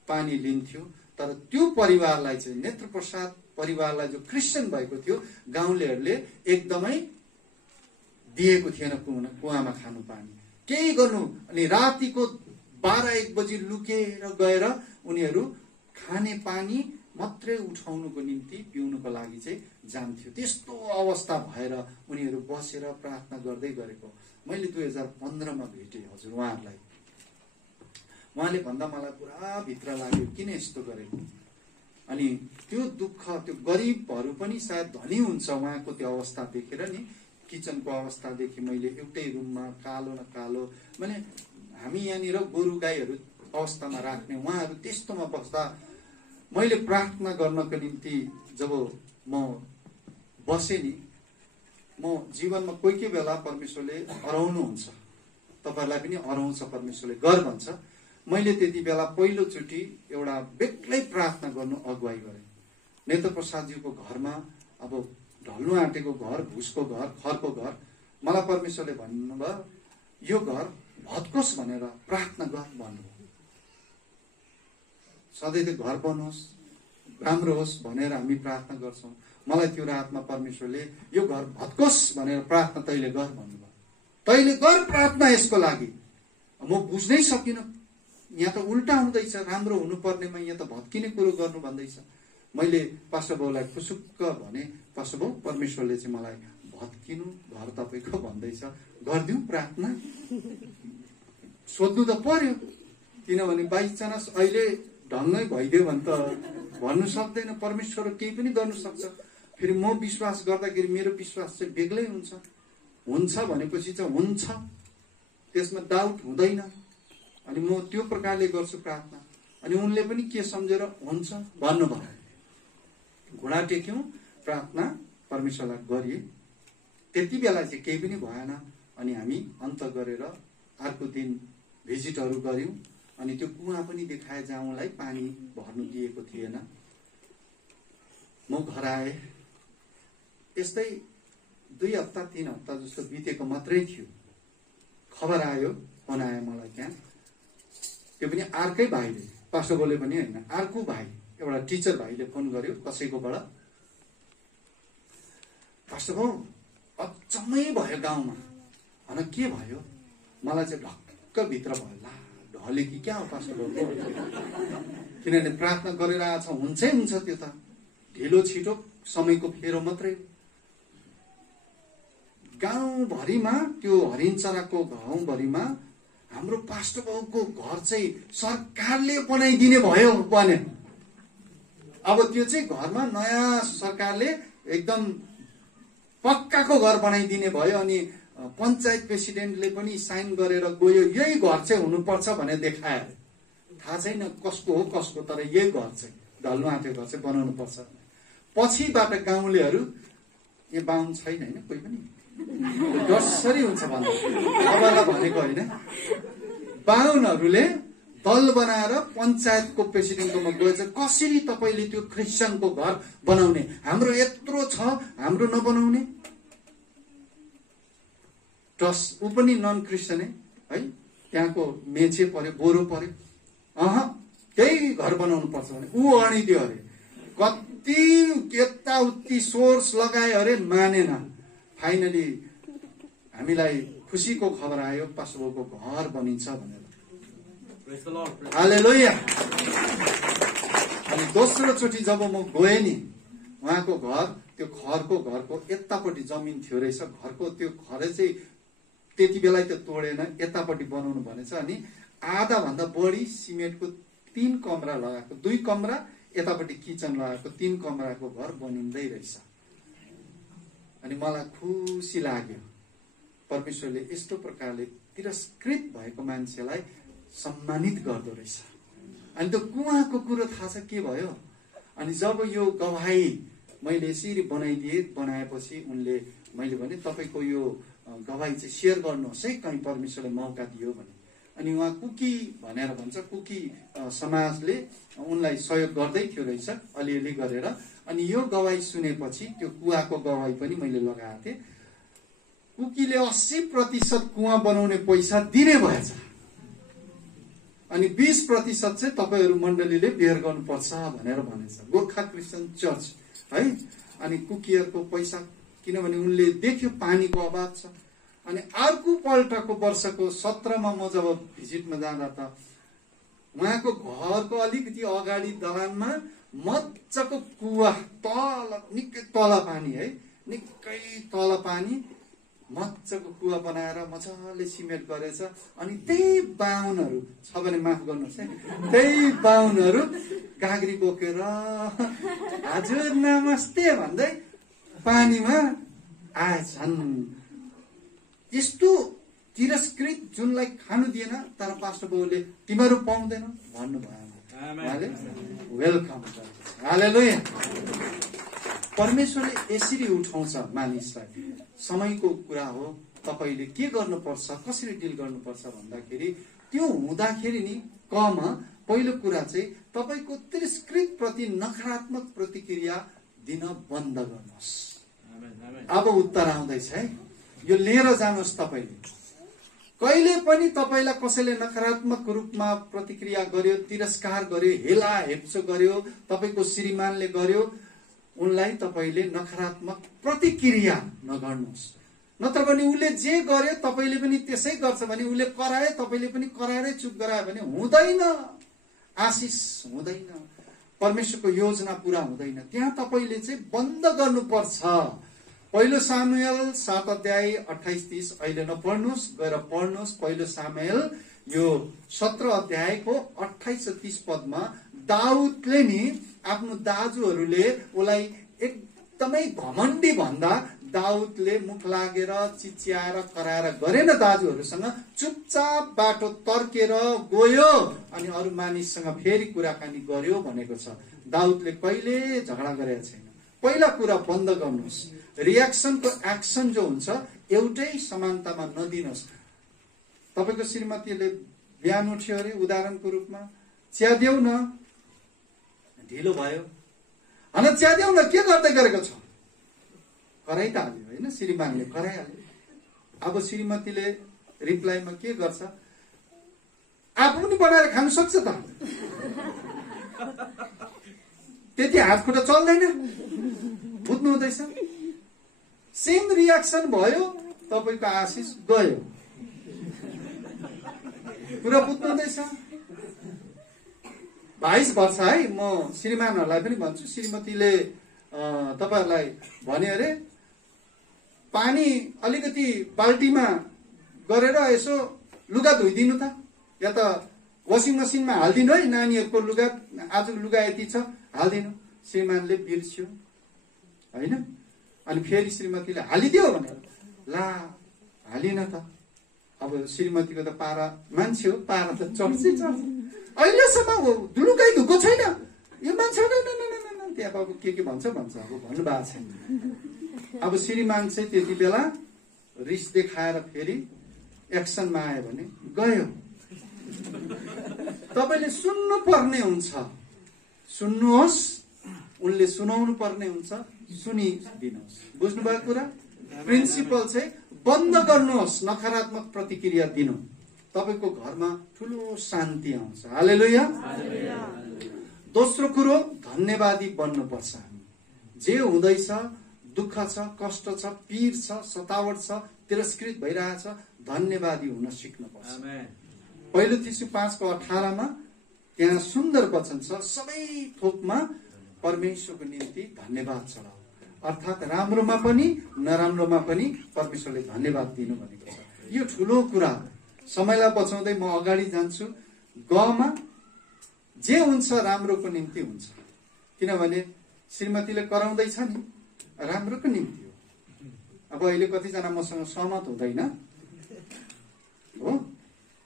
पानी लिन्थ्यो। तर त्यो परिवारलाई चाहिँ, नेत्र प्रसाद परिवारलाई जो क्रिस्चियन भएको थियो, गाउँलेहरूले एकदमै दिएको थिएन कुवामा खानु पानी, केही गर्नु। अनि रातिको 12-1 बजी लुकेर गएर उनीहरू खाने पानी मात्रै उठाउनुको निम्ति, पिउनुको लागि चाहिँ जान्थ्यो। त्यस्तो अवस्था भएर उनीहरू बसेर प्रार्थना गर्दै गरेको मैले 2015 मा भेटेँ हजुर उहाँहरूलाई। उहाँले भन्दा मलाई पुरा भित्र लाग्यो, किन यस्तो गरेको। अनि त्यो दुःख, त्यो गरिबहरू पनि सायद धनी हुन्छ उहाँको त्यो अवस्था देखेर नि। किचनको अवस्थादेखि मैले एउटै रुममा कालो न कालो, माने हामी यहाँनिर गोरु गाईहरू अवस्थामा राख्ने, उहाँहरू त्यस्तोमा बस्दा मैले प्रार्थना गर्नको निम्ति जब म बसेँ नि, म जीवनमा कोही बेला परमेश्वरले हराउनुहुन्छ, तपाईँहरूलाई पनि हराउँछ परमेश्वरले, गर भन्छ। मैले त्यति बेला पहिलोचोटि एउटा बेग्लै प्रार्थना गर्नु अगुवाई गरेँ। नेत्र प्रसादजीको घरमा, अब ढल्नु आँटेको घर, भुसको घर, खरको घर, मलाई परमेश्वरले भन्नुभयो यो घर भत्कोस् भनेर प्रार्थना गर भन्नुभयो। सधैँ त्यो घर बनोस्, राम्रो होस् भनेर हामी प्रार्थना गर्छौँ। मलाई त्यो रातमा परमेश्वरले यो घर भत्कोस् भनेर प्रार्थना तैँले गर भन्नुभयो। तैँले गर प्रार्थना यसको लागि। म बुझ्नै सकिनँ, यहाँ त उल्टा हुँदैछ, राम्रो हुनुपर्नेमा यहाँ त भत्किने कुरो गर्नु भन्दैछ। मैले पास्टर बाउलाई खुसुक्क भने, पास्टर बाउ परमेश्वरले चाहिँ मलाई भत्किनु घर तपाईँको भन्दैछ, गरिदिउँ प्रार्थना। सोध्नु त पर्यो, किनभने बाइचान्स अहिले ढङ्गै भइदियो भने त भन्नु सक्दैन, परमेश्वर केही पनि गर्नु सक्छ। फेरि म विश्वास गर्दाखेरि मेरो विश्वास चाहिँ बेग्लै हुन्छ। हुन्छ भनेपछि चाहिँ हुन्छ, त्यसमा डाउट हुँदैन। अनि म त्यो प्रकारले गर्छु प्रार्थना। अनि उनले पनि के सम्झेर हुन्छ भन्नुभयो। घुँडा टेक्यौँ, प्रार्थना परमेश्वरलाई गरिए। त्यति बेला चाहिँ केही पनि भएन। अनि हामी अन्त गरेर अर्को दिन भिजिटहरू गऱ्यौँ। अनि त्यो कुवा पनि देखाए जहाँ उनलाई पानी भर्नु दिएको थिएन। म घर आएँ, यस्तै 2 हप्ता 3 हप्ता जस्तो बितेको मात्रै थियो, खबर आयो, फोन आयो मलाई त्यहाँ। त्यो पनि अर्कै भाइले, पास्टर बोले पनि होइन, अर्को भाइ, एउटा टिचर भाइले फोन गर्यो कसैकोबाट। पास्टर बाउ अचम्मै भयो गाउँमा। भन के भयो? मलाई चाहिँ ढक्क भित्र भयो, ला ढले कि क्या हो पास्टर बाउ, किनभने प्रार्थना गरेर आएछ, हुन्छै हुन्छ, त्यो त ढिलो छिटो समयको फेरो मात्रै। गाउँभरिमा, त्यो हरिणचराको गाउँभरिमा हाम्रो पास्टर बाउको घर चाहिँ सरकारले बनाइदिने भयो भने। अब त्यो चाहिँ घरमा नयाँ सरकारले एकदम पक्का पक्काको घर बनाइदिने भयो अनि पञ्चायत प्रेसिडेन्टले पनि साइन गरेर गयो यही घर चाहिँ हुनुपर्छ भनेर देखायो। थाहा छैन कसको हो कसको, तर यही घर चाहिँ ढल्नु आँटेको घर चाहिँ बनाउनु पर्छ। पछिबाट गाउँलेहरू यो बाहुन छैन होइन कोही पनि डसरी हुन्छ भन्दा तपाईँलाई भनेको होइन, बाहुनहरूले दल बनाएर पञ्चायतको प्रेसिडेन्टकोमा गएछ कसरी तपाईँले त्यो क्रिस्चियनको घर बनाउने, हाम्रो यत्रो छ हाम्रो नबनाउने। टस ऊ पनि नन क्रिस्चियन है, त्यहाँको मेचे पर्यो बोरो पर्यो, त्यही घर बनाउनु पर्छ भने ऊ अडिदियो अरे, कति यताउति सोर्स लगायो अरे, मानेन। फाइनली हामीलाई खुसीको खबर आयो पास्टरको घर बनिन्छ भनेर। हालेलुया। अनि दोस्रो चोटि जब म गएँ नि उहाँको घर, त्यो घरको यतापट्टि जमिन थियो रहेछ, घरको त्यो घर चाहिँ त्यति बेला त तोडेन, यतापट्टि बनाउनु भनेछ। अनि आधा भन्दा बढी सिमेन्टको 3 कमरा लगाएको, 2 कमरा यतापट्टि किचन लगाएको 3 कमराको घर बनिँदै रहेछ। अनि मलाई खुसी लाग्यो परमेश्वरले यस्तो प्रकारले तिरस्कृत भएको मान्छेलाई सम्मानित गर्दो रहेछ। अनि त्यो कुवाको कुरो थाहा छ के भयो? अनि जब यो गवाही मैले यसरी बनाएपछि उनले मैले भने तपाईँको यो गवाही चाहिँ सेयर गर्नुहोस् है, कहीँ परमेश्वरले मौका दियो भने। अनि उहाँ कुकी भनेर भन्छ, कुकी समाजले उनलाई सहयोग गर्दै थियो रहेछ अलिअलि गरेर। अनि यो गवाही सुनेपछि त्यो कुवाको गवाही पनि मैले लगाएको थिएँ। कुकीले 80% कुवा बनाउने पैसा दिने भएछ, अनि 20% चाहिँ तपाईँहरू मण्डलीले बेयर गर्नुपर्छ भनेर भनेछ, गोर्खा क्रिस्चियन चर्च है। अनि कुकीहरूको पैसा, किनभने उनले देख्यो पानीको अभाव छ। अनि अर्को पल्टको वर्षको 17 मा म जब भिजिटमा जाँदा त उहाँको घरको अलिकति अगाडि दलानमा मजाको कुवा, तल निकै तल पानी है, निकै तल पानी, मजाको कुवा बनाएर मजाले सिमेन्ट गरेछ। अनि त्यही बाहुनहरू छ भने माफ गर्नुहोस् है, त्यही बाहुनहरू गाग्री बोकेर हजुर नमस्ते भन्दै पानीमा आएछन्। यस्तो तिरस्कृत जुनलाई खानु दिएन, तर पास्टर बाबुले तिमीहरू पाउँदैन भन्नुभयो, उहाँले वेलकम गर्छ। हालेलुया। परमेश्वरले यसरी उठाउँछ मानिसलाई। समयको कुरा हो, तपाईँले के गर्नुपर्छ, कसरी डिल गर्नुपर्छ भन्दाखेरि त्यो हुँदाखेरि नि पहिलो कुरा चाहिँ तपाईँको तिरस्कृत प्रति नकारात्मक प्रतिक्रिया दिन बन्द गर्नुहोस्। अब उत्तर आउँदैछ है, यो लिएर जानुहोस्। तपाईँले कहिले पनि तपाईँलाई कसैले नकारात्मक रूपमा प्रतिक्रिया गर्यो, तिरस्कार गर्यो, हेला हेप्चो गर्यो, तपाईँको श्रीमानले गर्यो, उनलाई तपाईँले नकारात्मक प्रतिक्रिया नगर्नुहोस्। नत्र भने उसले जे गर्यो तपाईँले पनि त्यसै गर्छ भने, उसले कराए तपाईँले पनि कराएरै चुप गरायो भने हुँदैन, आशिष हुँदैन, परमेश्वरको योजना पूरा हुँदैन। त्यहाँ तपाईँले चाहिँ बन्द गर्नुपर्छ। पहिलो सामुएल 7 अध्याय 28-30 अहिले नपढ्नुहोस्, गएर पढ्नुहोस्। पहिलो सामुएल यो 17 अध्यायको 28-30 पदमा दाउदले नि आफ्नो दाजुहरूले उसलाई एकदमै घमण्डी भन्दा दाउदले मुख लागेर चिच्याएर कराएर गरेन, दाजुहरूसँग चुपचाप बाटो तर्केर गयो अनि अरू मानिससँग फेरि कुराकानी गर्यो भनेको छ। दाउदले कहिले झगडा गरेको छैन। पहिला कुरा बन्द गर्नुहोस्। रियाक्सनको एक्सन जो हुन्छ एउटै समानतामा नदिनुहोस्। तपाईँको श्रीमतीले बिहान उठ्यो अरे, उदाहरणको रूपमा चिया देऊ न, ढिलो भयो, हन चिया देऊ न, के गर्दै गरेको छ, कराइ त हाल्यो होइन, श्रीमानले कराइहाल्यो। अब श्रीमतीले रिप्लाईमा के गर्छ, आफू पनि बनाएर खानु सक्छ त, त्यति हात खुट्टा चल्दैन, बुझ्नु हुँदैछ? सेम रियाक्सन भयो, तपाईँको आशिष गयो। कुरा बुझ्नु हुँदैछ? भाइस भर्छ है। म श्रीमानहरूलाई पनि भन्छु, श्रीमतीले तपाईँहरूलाई भने अरे पानी अलिकति बाल्टीमा गरेर यसो लुगा धोइदिनु त, या त वासिङ मसिनमा हालिदिनु है, नानीहरूको लुगा, आजको लुगा यति छ हालिदिनु। श्रीमानले बिर्स्यो होइन, अनि फेरि श्रीमतीले हालिदियो भनेर, ला हालिन त। अब श्रीमतीको त पारा मान्छे हो, पारा त चढ्छै चढ्छ। अहिलेसम्म दुलुकै धुको छैन यो मान्छे, त्यहाँ अब के भन्छ अब भन्नुभएको छैन। अब श्रीमान चाहिँ त्यति बेला रिस देखाएर फेरि एक्सनमा आयो भने गयो। तपाईले सुन्नु पर्ने हुन्छ, सुन्नुहोस्, उनले सुनाउनु पर्ने हुन्छ, सुनिदिनुहोस्। बुझ्नुभएको कुरा? प्रिन्सिपल चाहिँ बन्द गर्नुहोस् नकारात्मक प्रतिक्रिया दिनु, तपाईको घरमा ठुलो शान्ति आउँछ। हालेलुया। दोस्रो कुरो, धन्यवादी बन्नुपर्छ। हामी जे हुँदैछ, दुःख छ, कष्ट छ, पीर छ, सतावट छ, तिरस्कृत भइरहेछ, धन्यवादी हुन सिक्नुपर्छ। पहिलो थिस्सु 5:18 त्यहाँ सुन्दर वचन छ, सबै थोकमा परमेश्वरको निम्ति धन्यवाद चढाऊ। अर्थात् राम्रोमा पनि नराम्रोमा पनि परमेश्वरले धन्यवाद दिनु भनेको छ। यो ठुलो कुरा। समयलाई बचाउँदै म अगाडि जान्छु। गमा जे हुन्छ राम्रोको निम्ति हुन्छ, किनभने श्रीमतीले कराउँदैछ नि राम्रोको निम्ति हो। अब अहिले कतिजना मसँग सहमत हुँदैन हो,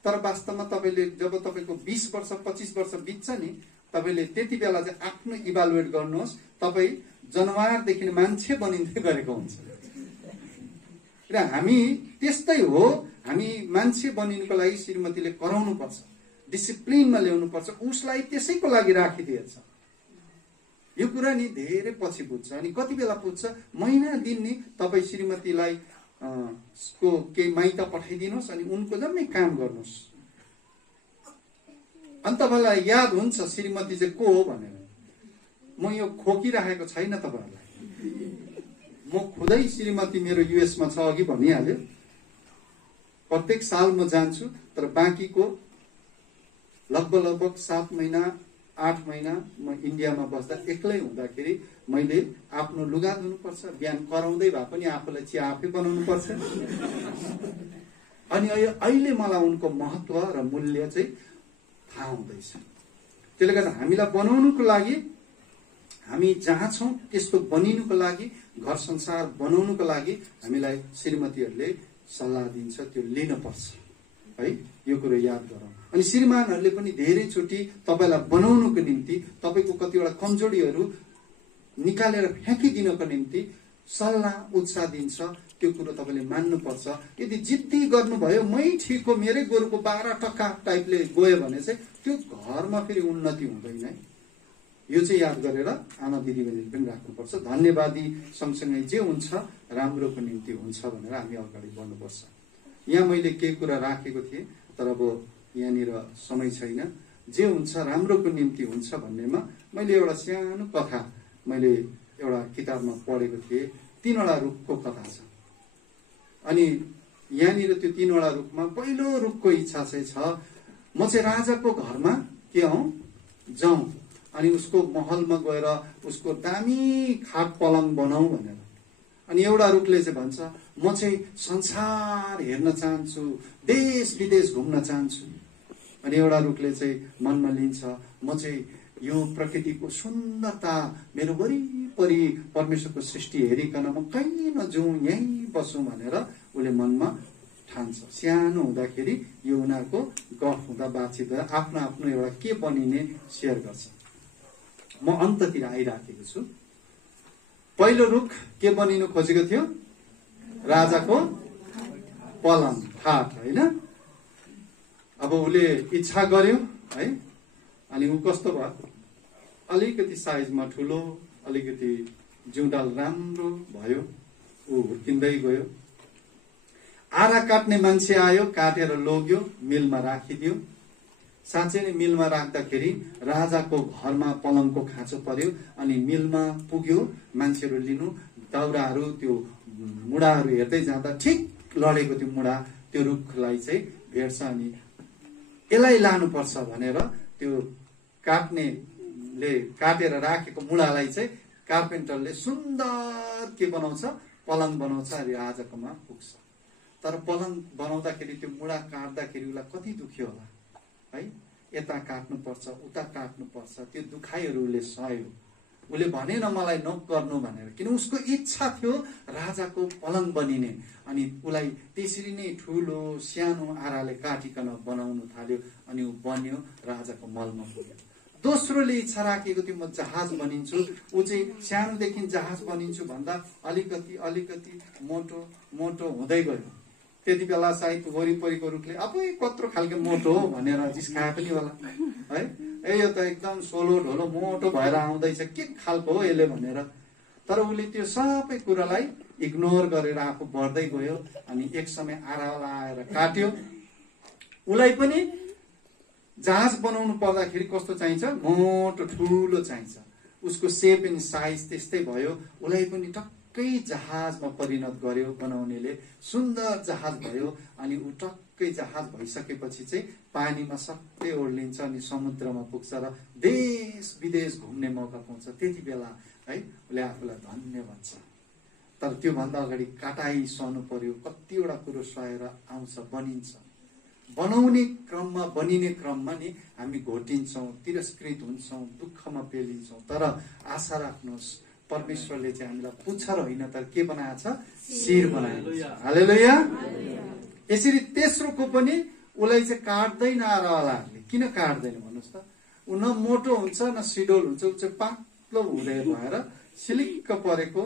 तर वास्तवमा तपाईले जब तपाईको 20 वर्ष 25 वर्ष बित्छ नि, तपाईले त्यति बेला चाहिँ आफ्नो इभ्यालुएट गर्नुहोस्, तपाई जनावरदेखि मान्छे बनिँदै गरेको हुन्छ। र हामी त्यस्तै हो, हामी मान्छे बनिनुको लागि श्रीमतीले कराउनु पर्छ, डिसिप्लिनमा ल्याउनु पर्छ, उसलाई त्यसैको लागि राखिदिएछ। यो कुरा नि धेरै पछि बुझ्छ। अनि कति बेला बुझ्छ? महिना दिन नि तपाई श्रीमतीलाई को केही माइत पठाइदिनुहोस् अनि उनको जम्मै काम गर्नुहोस्। अनि तपाईलाई याद हुन्छ श्रीमती चाहिँ को हो भनेर। म यो खोकिराखेको छैन तपाईहरुलाई, म खुदै श्रीमती मेरो युएसमा छ, अघि भनिहाल्यो। प्रत्येक साल म जान्छु, तर बाँकीको लगभग 7 महिना 8 महिना म इन्डियामा बस्दा एक्लै हुँदाखेरि मैले आफ्नो लुगा धुनुपर्छ, बिहान कराउँदै भए पनि आफूलाई चिया आफै बनाउनु पर्छ। अनि अहिले मलाई उनको महत्व र मूल्य चाहिँ थाहा हुँदैछ। त्यसले गर्दा हामीलाई बनाउनुको लागि, हामी जहाँ छौँ त्यस्तो बनिनुको लागि, घर संसार बनाउनुको लागि हामीलाई श्रीमतीहरूले सल्लाह दिन्छ, त्यो लिनुपर्छ है। यो कुरो याद गरौँ। अनि श्रीमानहरूले पनि धेरैचोटि तपाईलाई बनाउनुको निम्ति, तपाईको कतिवटा कमजोरीहरू निकालेर फ्याँकिदिनको निम्ति सल्लाह उत्साह दिन्छ। त्यो कुरो तपाईले मान्नुपर्छ। यदि जिद्दी गर्नुभयो, मै ठिक हो, मेरै गोरुको 12 टक्का टाइपले गयो भने चाहिँ त्यो घरमा फेरि उन्नति हुँदैन है। यो चाहिँ याद गरेर आमा दिदीबहिनीले पनि राख्नुपर्छ। धन्यवादी सँगसँगै जे हुन्छ राम्रोको निम्ति हुन्छ भनेर हामी अगाडि बढ्नुपर्छ। यहाँ मैले केही कुरा राखेको थिएँ, तर अब यहाँनिर समय छैन। जे हुन्छ राम्रोको निम्ति हुन्छ भन्नेमा मैले एउटा सानो कथा मैले एउटा किताबमा पढेको थिएँ। 3वटा रुखको कथा छ। अनि यहाँनिर त्यो 3वटा रुखमा पहिलो रुखको इच्छा चाहिँ छ, म चाहिँ राजाको घरमा के हौ जाउँ अनि उसको महलमा गएर उसको दामी खाट पलङ बनाऊ भनेर। अनि एउटा रुखले चाहिँ भन्छ, म चाहिँ संसार हेर्न चाहन्छु, देश विदेश घुम्न चाहन्छु। अनि एउटा रुखले चाहिँ मनमा लिन्छ, म चाहिँ यो प्रकृतिको सुन्दरता, मेरो वरिपरि परमेश्वरको सृष्टि हेरिकन म कहीँ नजाउँ, यहीँ बसौँ भनेर उसले मनमा ठान्छ। सानो हुँदाखेरि यो उनीहरूको गफ हुँदा बातचित आफ्नो आफ्नो एउटा के बनिने सेयर गर्छ। म अन्ततिर आइराखेको छु। पहिलो रुख के बनिनु खोजेको थियो? राजाको पलङ, खाट होइन। अब उसले इच्छा गर्यो है। अनि ऊ कस्तो भयो? अलिकति साइजमा ठुलो, अलिकति जिउडाल राम्रो भयो। ऊ हुर्किँदै गयो। आरा काट्ने मान्छे आयो, काटेर लग्यो, मिलमा राखिदियो। साँच्चै नै मिलमा राख्दाखेरि राजाको घरमा पलङको खाँचो पर्यो। अनि मिलमा पुग्यो, मान्छेहरू लिनु, दाउराहरू त्यो मुढाहरू हेर्दै जाँदा ठिक लडेको त्यो मुढा त्यो रुखलाई चाहिँ भेट्छ। अनि यसलाई लानुपर्छ भनेर त्यो काट्नेले काटेर राखेको मुढालाई चाहिँ कार्पेन्टरले सुन्दर के बनाउँछ? पलङ बनाउँछ। अनि राजाकोमा पुग्छ। तर पलङ बनाउँदाखेरि त्यो मुढा काट्दाखेरि उसलाई कति दुख्यो होला है। यता काट्नुपर्छ, उता काट्नुपर्छ, त्यो दुखाइहरूले सह्यो। उसले भनेन मलाई नगर्नु भनेर, किन उसको इच्छा थियो राजाको पलङ बनिने। अनि उसलाई त्यसरी नै ठुलो सानो आराले काटिकन बनाउनु थाल्यो अनि ऊ बन्यो, राजाको महलमा पुग्यो। दोस्रोले इच्छा राखेको थियो म जहाज बनिन्छु, ऊ चाहिँ सानोदेखि जहाज बनिन्छु भन्दा अलिकति अलिकति मोटो मोटो हुँदै गयो। त्यति बेला सायद वरिपरिको रुखले अब कत्रो खालको मोटो हो भनेर जिस्काए पनि होला है, ए यो त एकदम सोलो ढोलो मोटो भएर आउँदैछ, के खालको हो यसले भनेर। तर उसले त्यो सबै कुरालाई इग्नोर गरेर आफू बढ्दै गयो। अनि एक समय आराला आएर काट्यो। उसलाई पनि जहाज बनाउनु पर्दाखेरि कस्तो चाहिन्छ, मोटो ठुलो चाहिन्छ। उसको सेप एन्ड साइज त्यस्तै भयो। उसलाई पनि टक्कै जहाजमा परिणत गर्यो बनाउनेले, सुन्दर जहाज भयो। अनि ऊ टक्कै जहाज भइसकेपछि चाहिँ पानीमा सबै ओर्लिन्छ अनि समुद्रमा पुग्छ र देश विदेश घुम्ने मौका पाउँछ। त्यति बेला है उसले आफूलाई धन्य भन्छ। तर त्योभन्दा अगाडि काटाइ सहनु पर्यो, कतिवटा कुरो सहेर आउँछ, बनिन्छ। बनाउने क्रममा बनिने क्रममा नि हामी घोटिन्छौँ, तिरस्कृत हुन्छौँ, दुःखमा पेलिन्छौँ। तर आशा राख्नुहोस्, परमेश्वरले चाहिँ हामीलाई पुच्छर होइन तर के बनाएको छ, शिर बनाएको छ। हालेलुया। यसरी तेस्रोको पनि उसलाई चाहिँ काट्दैन आरावालाहरूले। किन काट्दैन भन्नुहोस् त, ऊ न मोटो हुन्छ न सिडोल हुन्छ, ऊ चाहिँ पातलो हुँदै भएर सिलिक्क परेको,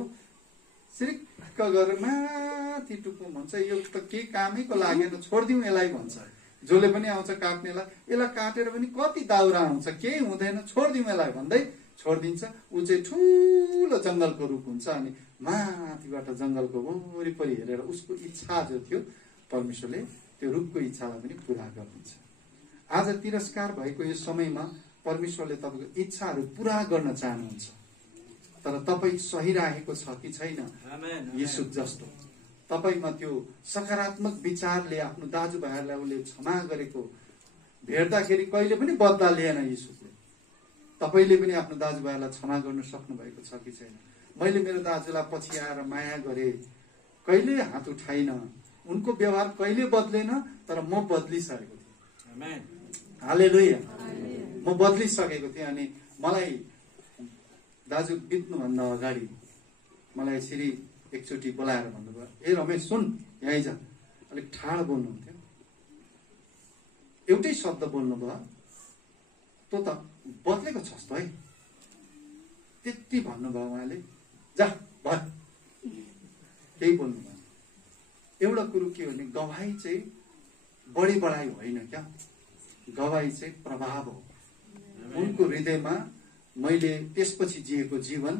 सिलिक्क गरेर माथि टुप्पो भन्छ, यो त केही कामैको लागेन, छोडिदिउँ यसलाई भन्छ। जसले पनि आउँछ काट्नेलाई, यसलाई काटेर पनि कति दाउरा आउँछ, केही हुँदैन, छोडिदिउँ यसलाई भन्दै छोडिदिन्छ। ऊ चाहिँ ठुलो जङ्गलको रुख हुन्छ अनि माथिबाट जङ्गलको वरिपरि हेरेर उसको इच्छा जो थियो परमेश्वरले त्यो रुखको इच्छालाई पनि पुरा गर्नुहुन्छ। आज तिरस्कार भएको यो समयमा परमेश्वरले तपाईँको इच्छाहरू पुरा गर्न चाहनुहुन्छ। तर तपाईँ सही राखेको छ कि छैन, यीशु जस्तो तपाईँमा त्यो सकारात्मक विचारले आफ्नो दाजुभाइहरूलाई उसले क्षमा गरेको भेट्दाखेरि कहिले पनि बदला लिएन यीशुले। तपाईँले पनि आफ्नो दाजुभाइलाई क्षमा गर्न सक्नु भएको छ कि छैन। मैले मेरो दाजुलाई पछि आएर माया गरेँ, कहिले हात उठाइन, उनको व्यवहार कहिले बदलेन, तर म बदलिसकेको थिएँ। हालेलुया। म बदलिसकेको थिएँ। अनि मलाई दाजु बित्नुभन्दा अगाडि मलाई यसरी एकचोटि बोलाएर भन्नुभयो, ए रमेश सुन यहीँ जा, अलिक ठाडो बोल्नुहुन्थ्यो, एउटै शब्द बोल्नुभयो, तँ त बदलेको छस् त है, त्यति भन्नुभयो उहाँले। जा भन्, केही बोल्नु भएन। एउटा कुरो के हो भने गवाई चाहिँ बढी बढाइ होइन क्या, गवाई चाहिँ प्रभाव हो। उनको हृदयमा मैले त्यसपछि जिएको जीवन,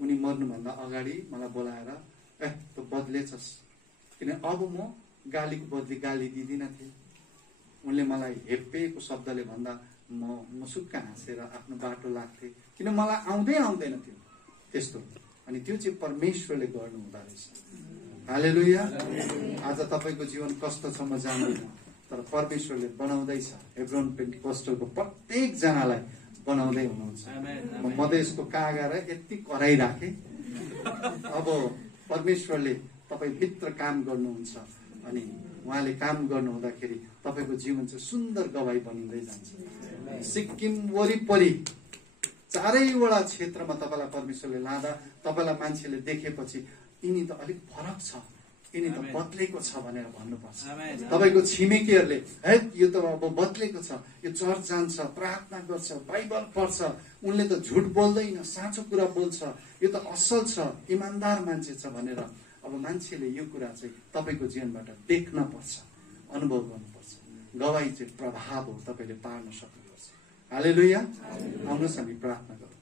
उनी मर्नुभन्दा अगाडि मलाई बोलाएर ए त बदलेछस्, किन अब म गालीको बदली गाली दिँदिनँ थिएँ। उनले मलाई हेप्पेको शब्दले भन्दा म सुक्क हाँसेर आफ्नो बाटो लाग्थेँ, किन मलाई आउँदैन थियो त्यस्तो। अनि त्यो चाहिँ परमेश्वरले गर्नु हुँदो रहेछ। हालेलुया। आज तपाईँको जीवन कस्तो छ म जान्दिनँ, तर परमेश्वरले बनाउँदैछ। हेब्रोन पेन्टिकोस्टलको प्रत्येक जनालाई बनाउँदै हुनुहुन्छ। म मधेसको कागा र यति कराइराखेँ। अब परमेश्वरले तपाईँ भित्र काम गर्नुहुन्छ अनि उहाँले काम गर्नु हुँदाखेरि तपाईँको जीवन चाहिँ सुन्दर गवाई बनिँदै जान्छ। सिक्किम वरिपरि चारैवटा क्षेत्रमा तपाईँलाई परमेश्वरले लाँदा तपाईँलाई मान्छेले देखेपछि यिनी त अलिक फरक छ, यिनी त बदलेको छ भनेर भन्नुपर्छ। तपाईँको छिमेकीहरूले है यो त अब बदलेको छ, यो चर्च जान्छ, प्रार्थना गर्छ, बाइबल पढ्छ, उनले त झुट बोल्दैन, साँचो कुरा बोल्छ, यो त असल छ, इमान्दार मान्छे छ भनेर अब मान्छेले यो कुरा चाहिँ तपाईँको जीवनबाट देख्न पर्छ, अनुभव गर्नुपर्छ। गवाई चाहिँ प्रभाव हो, तपाईँले पार्न सक्नुपर्छ। हालेलुया। आउनुहोस् हामी प्रार्थना गरौँ।